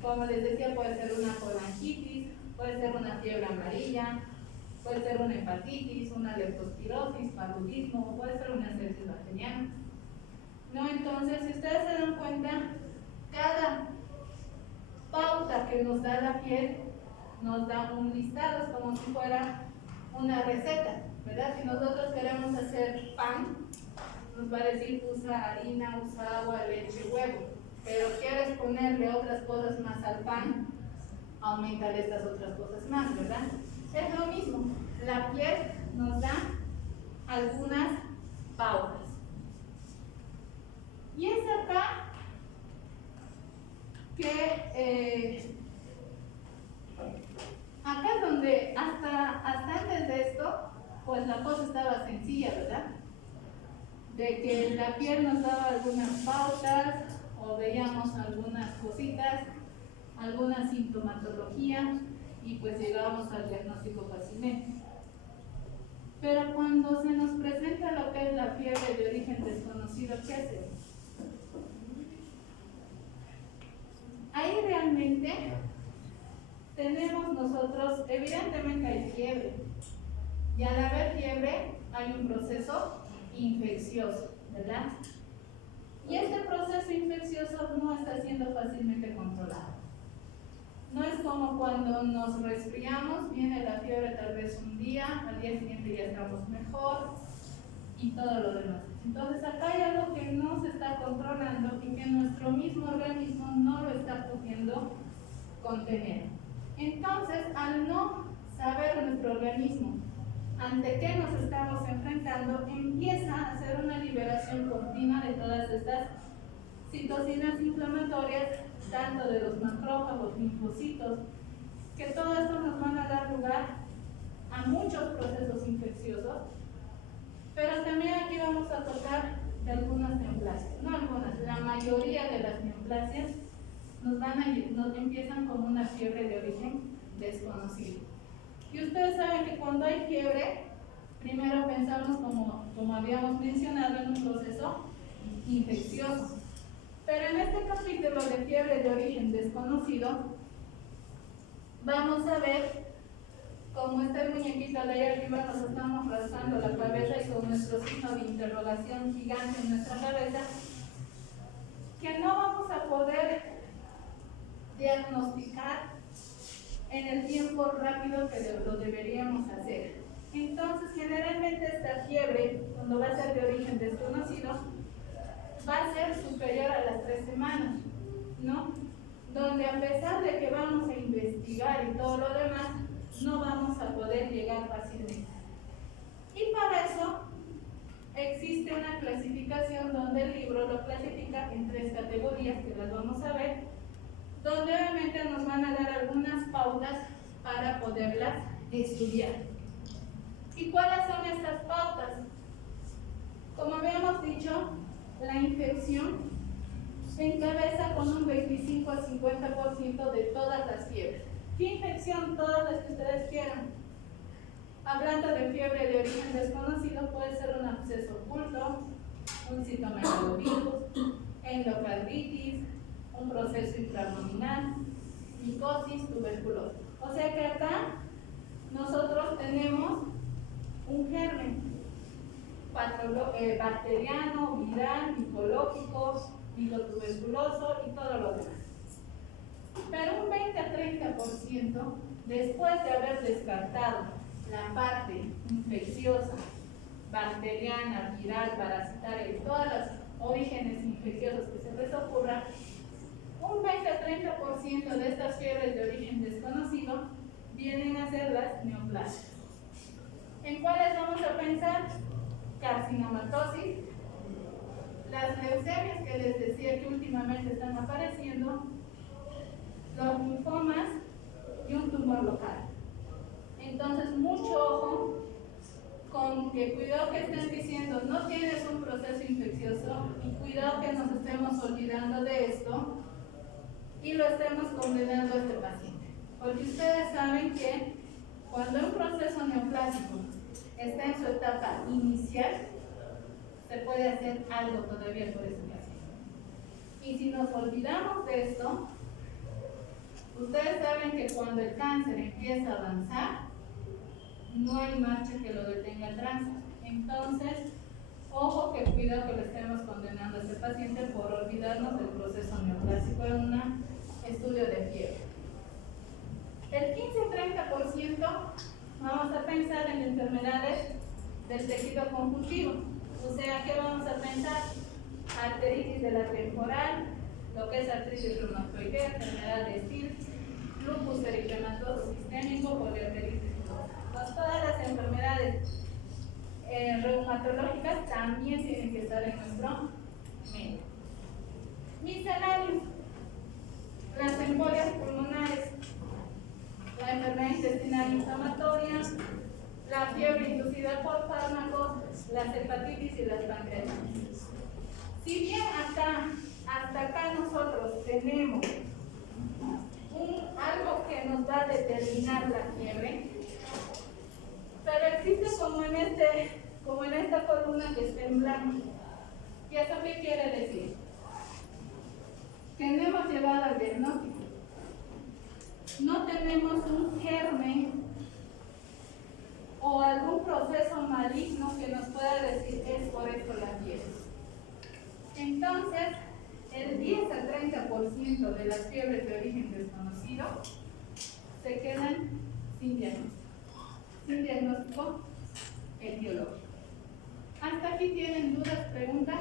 como les decía, puede ser una colangitis, puede ser una fiebre amarilla, puede ser una hepatitis, una leptospirosis, paludismo, puede ser una sepsis bacteriana, ¿no? Entonces, si ustedes se dan cuenta, cada pauta que nos da la piel nos da un listado, es como si fuera una receta, ¿verdad? Si nosotros queremos hacer pan, nos va a decir usa harina, usa agua, leche, huevo, pero quieres ponerle otras cosas más al pan, aumentar estas otras cosas más, ¿verdad? Es lo mismo, la piel nos da algunas pautas. Y es acá que acá es donde hasta antes de esto, pues la cosa estaba sencilla, ¿verdad? De que la piel nos daba algunas pautas o veíamos algunas cositas, alguna sintomatología y pues llegábamos al diagnóstico fácilmente. Pero cuando se nos presenta lo que es la fiebre de origen desconocido, ¿qué hacemos? Ahí realmente tenemos nosotros, evidentemente hay fiebre, y al haber fiebre hay un proceso infeccioso, ¿verdad? Y este proceso infeccioso no está siendo fácilmente controlado. No es como cuando nos resfriamos, viene la fiebre tal vez un día, al día siguiente ya estamos mejor y todo lo demás. Entonces acá hay algo que no se está controlando y que nuestro mismo organismo no lo está pudiendo contener. Entonces, al no saber nuestro organismo ante qué nos estamos enfrentando, empieza a hacer una liberación continua de todas estas citocinas inflamatorias, tanto de los macrófagos, linfocitos, que todo esto nos van a dar lugar a muchos procesos infecciosos, pero también aquí vamos a tocar de algunas neoplasias, no algunas, la mayoría de las neoplasias nos empiezan como una fiebre de origen desconocido. Y ustedes saben que cuando hay fiebre, primero pensamos, como habíamos mencionado, en un proceso infeccioso. Pero en este capítulo de fiebre de origen desconocido, vamos a ver cómo este muñequito de ahí arriba nos estamos rascando la cabeza y con nuestro signo de interrogación gigante en nuestra cabeza, que no vamos a poder diagnosticar en el tiempo rápido que lo deberíamos hacer. Entonces, generalmente esta fiebre, cuando va a ser de origen desconocido, va a ser superior a las 3 semanas, ¿no? Donde a pesar de que vamos a investigar y todo lo demás, no vamos a poder llegar fácilmente. Y para eso existe una clasificación donde el libro lo clasifica en 3 categorías, que las vamos a ver, donde obviamente nos van a dar algunas pautas para poderlas estudiar. ¿Y cuáles son estas pautas? Como habíamos dicho, la infección encabeza con un 25 al 50% de todas las fiebres. ¿Qué infección? Todas las que ustedes quieran. Hablando de fiebre de origen desconocido, puede ser un absceso oculto, un citomegalovirus, endocarditis, un proceso intraabdominal, micosis, tuberculosis. O sea que acá nosotros tenemos un germen bacteriano, viral, micológico, micotuberculoso y todo lo demás. Pero un 20 a 30% después de haber descartado la parte infecciosa, bacteriana, viral, parasitaria y todos los orígenes infecciosos que se les ocurra, un 20 a 30% de estas fiebres de origen desconocido vienen a ser las neoplasias. ¿En cuáles vamos a pensar? Carcinomatosis, las leucemias que les decía que últimamente están apareciendo, los linfomas y un tumor local. Entonces, mucho ojo con que cuidado que estén diciendo no tienes un proceso infeccioso y cuidado que nos estemos olvidando de esto y lo estemos condenando a este paciente. Porque ustedes saben que cuando un proceso neoplásico está en su etapa inicial, se puede hacer algo todavía por ese paciente. Y si nos olvidamos de esto, ustedes saben que cuando el cáncer empieza a avanzar, no hay marcha que lo detenga atrás. Entonces, ojo que cuidado que lo estemos condenando a este paciente por olvidarnos del proceso neoplásico en un estudio de fiebre. El 15-30% vamos a pensar en enfermedades del tejido conjuntivo. O sea, ¿qué vamos a pensar? Arteritis de la temporal, lo que es artritis reumatoidea, enfermedad de Steel, lupus eritematoso sistémico, poliarteritis. Todas las enfermedades reumatológicas también tienen que estar en nuestro medio. Misceláneos, las embolias pulmonares, la enfermedad intestinal inflamatoria, la fiebre inducida por fármacos, las hepatitis y las pancreatitis. Si bien hasta acá nosotros tenemos algo que nos va a determinar la fiebre, pero existe como en esta columna que está en blanco. ¿Y eso qué quiere decir? Que no hemos llegado al diagnóstico. No tenemos un germen o algún proceso maligno que nos pueda decir es por esto la fiebre. Entonces, el 10 al 30% de las fiebres de origen desconocido se quedan sin diagnóstico etiológico. ¿Hasta aquí tienen dudas, preguntas?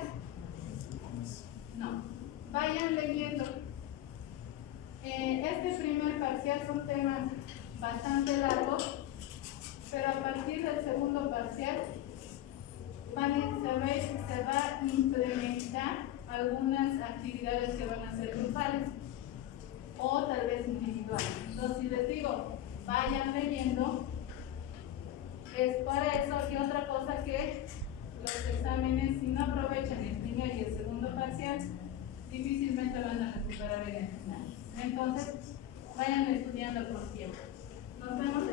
No. Vayan leyendo. Este primer parcial son temas bastante largos, pero a partir del segundo parcial se va a implementar algunas actividades que van a ser grupales o tal vez individuales. Entonces, si les digo, vayan leyendo, es para eso. Y otra cosa que los exámenes, si no aprovechan el primer y el segundo parcial, difícilmente van a recuperar en el final. Entonces, vayan estudiando con tiempo. Nos vemos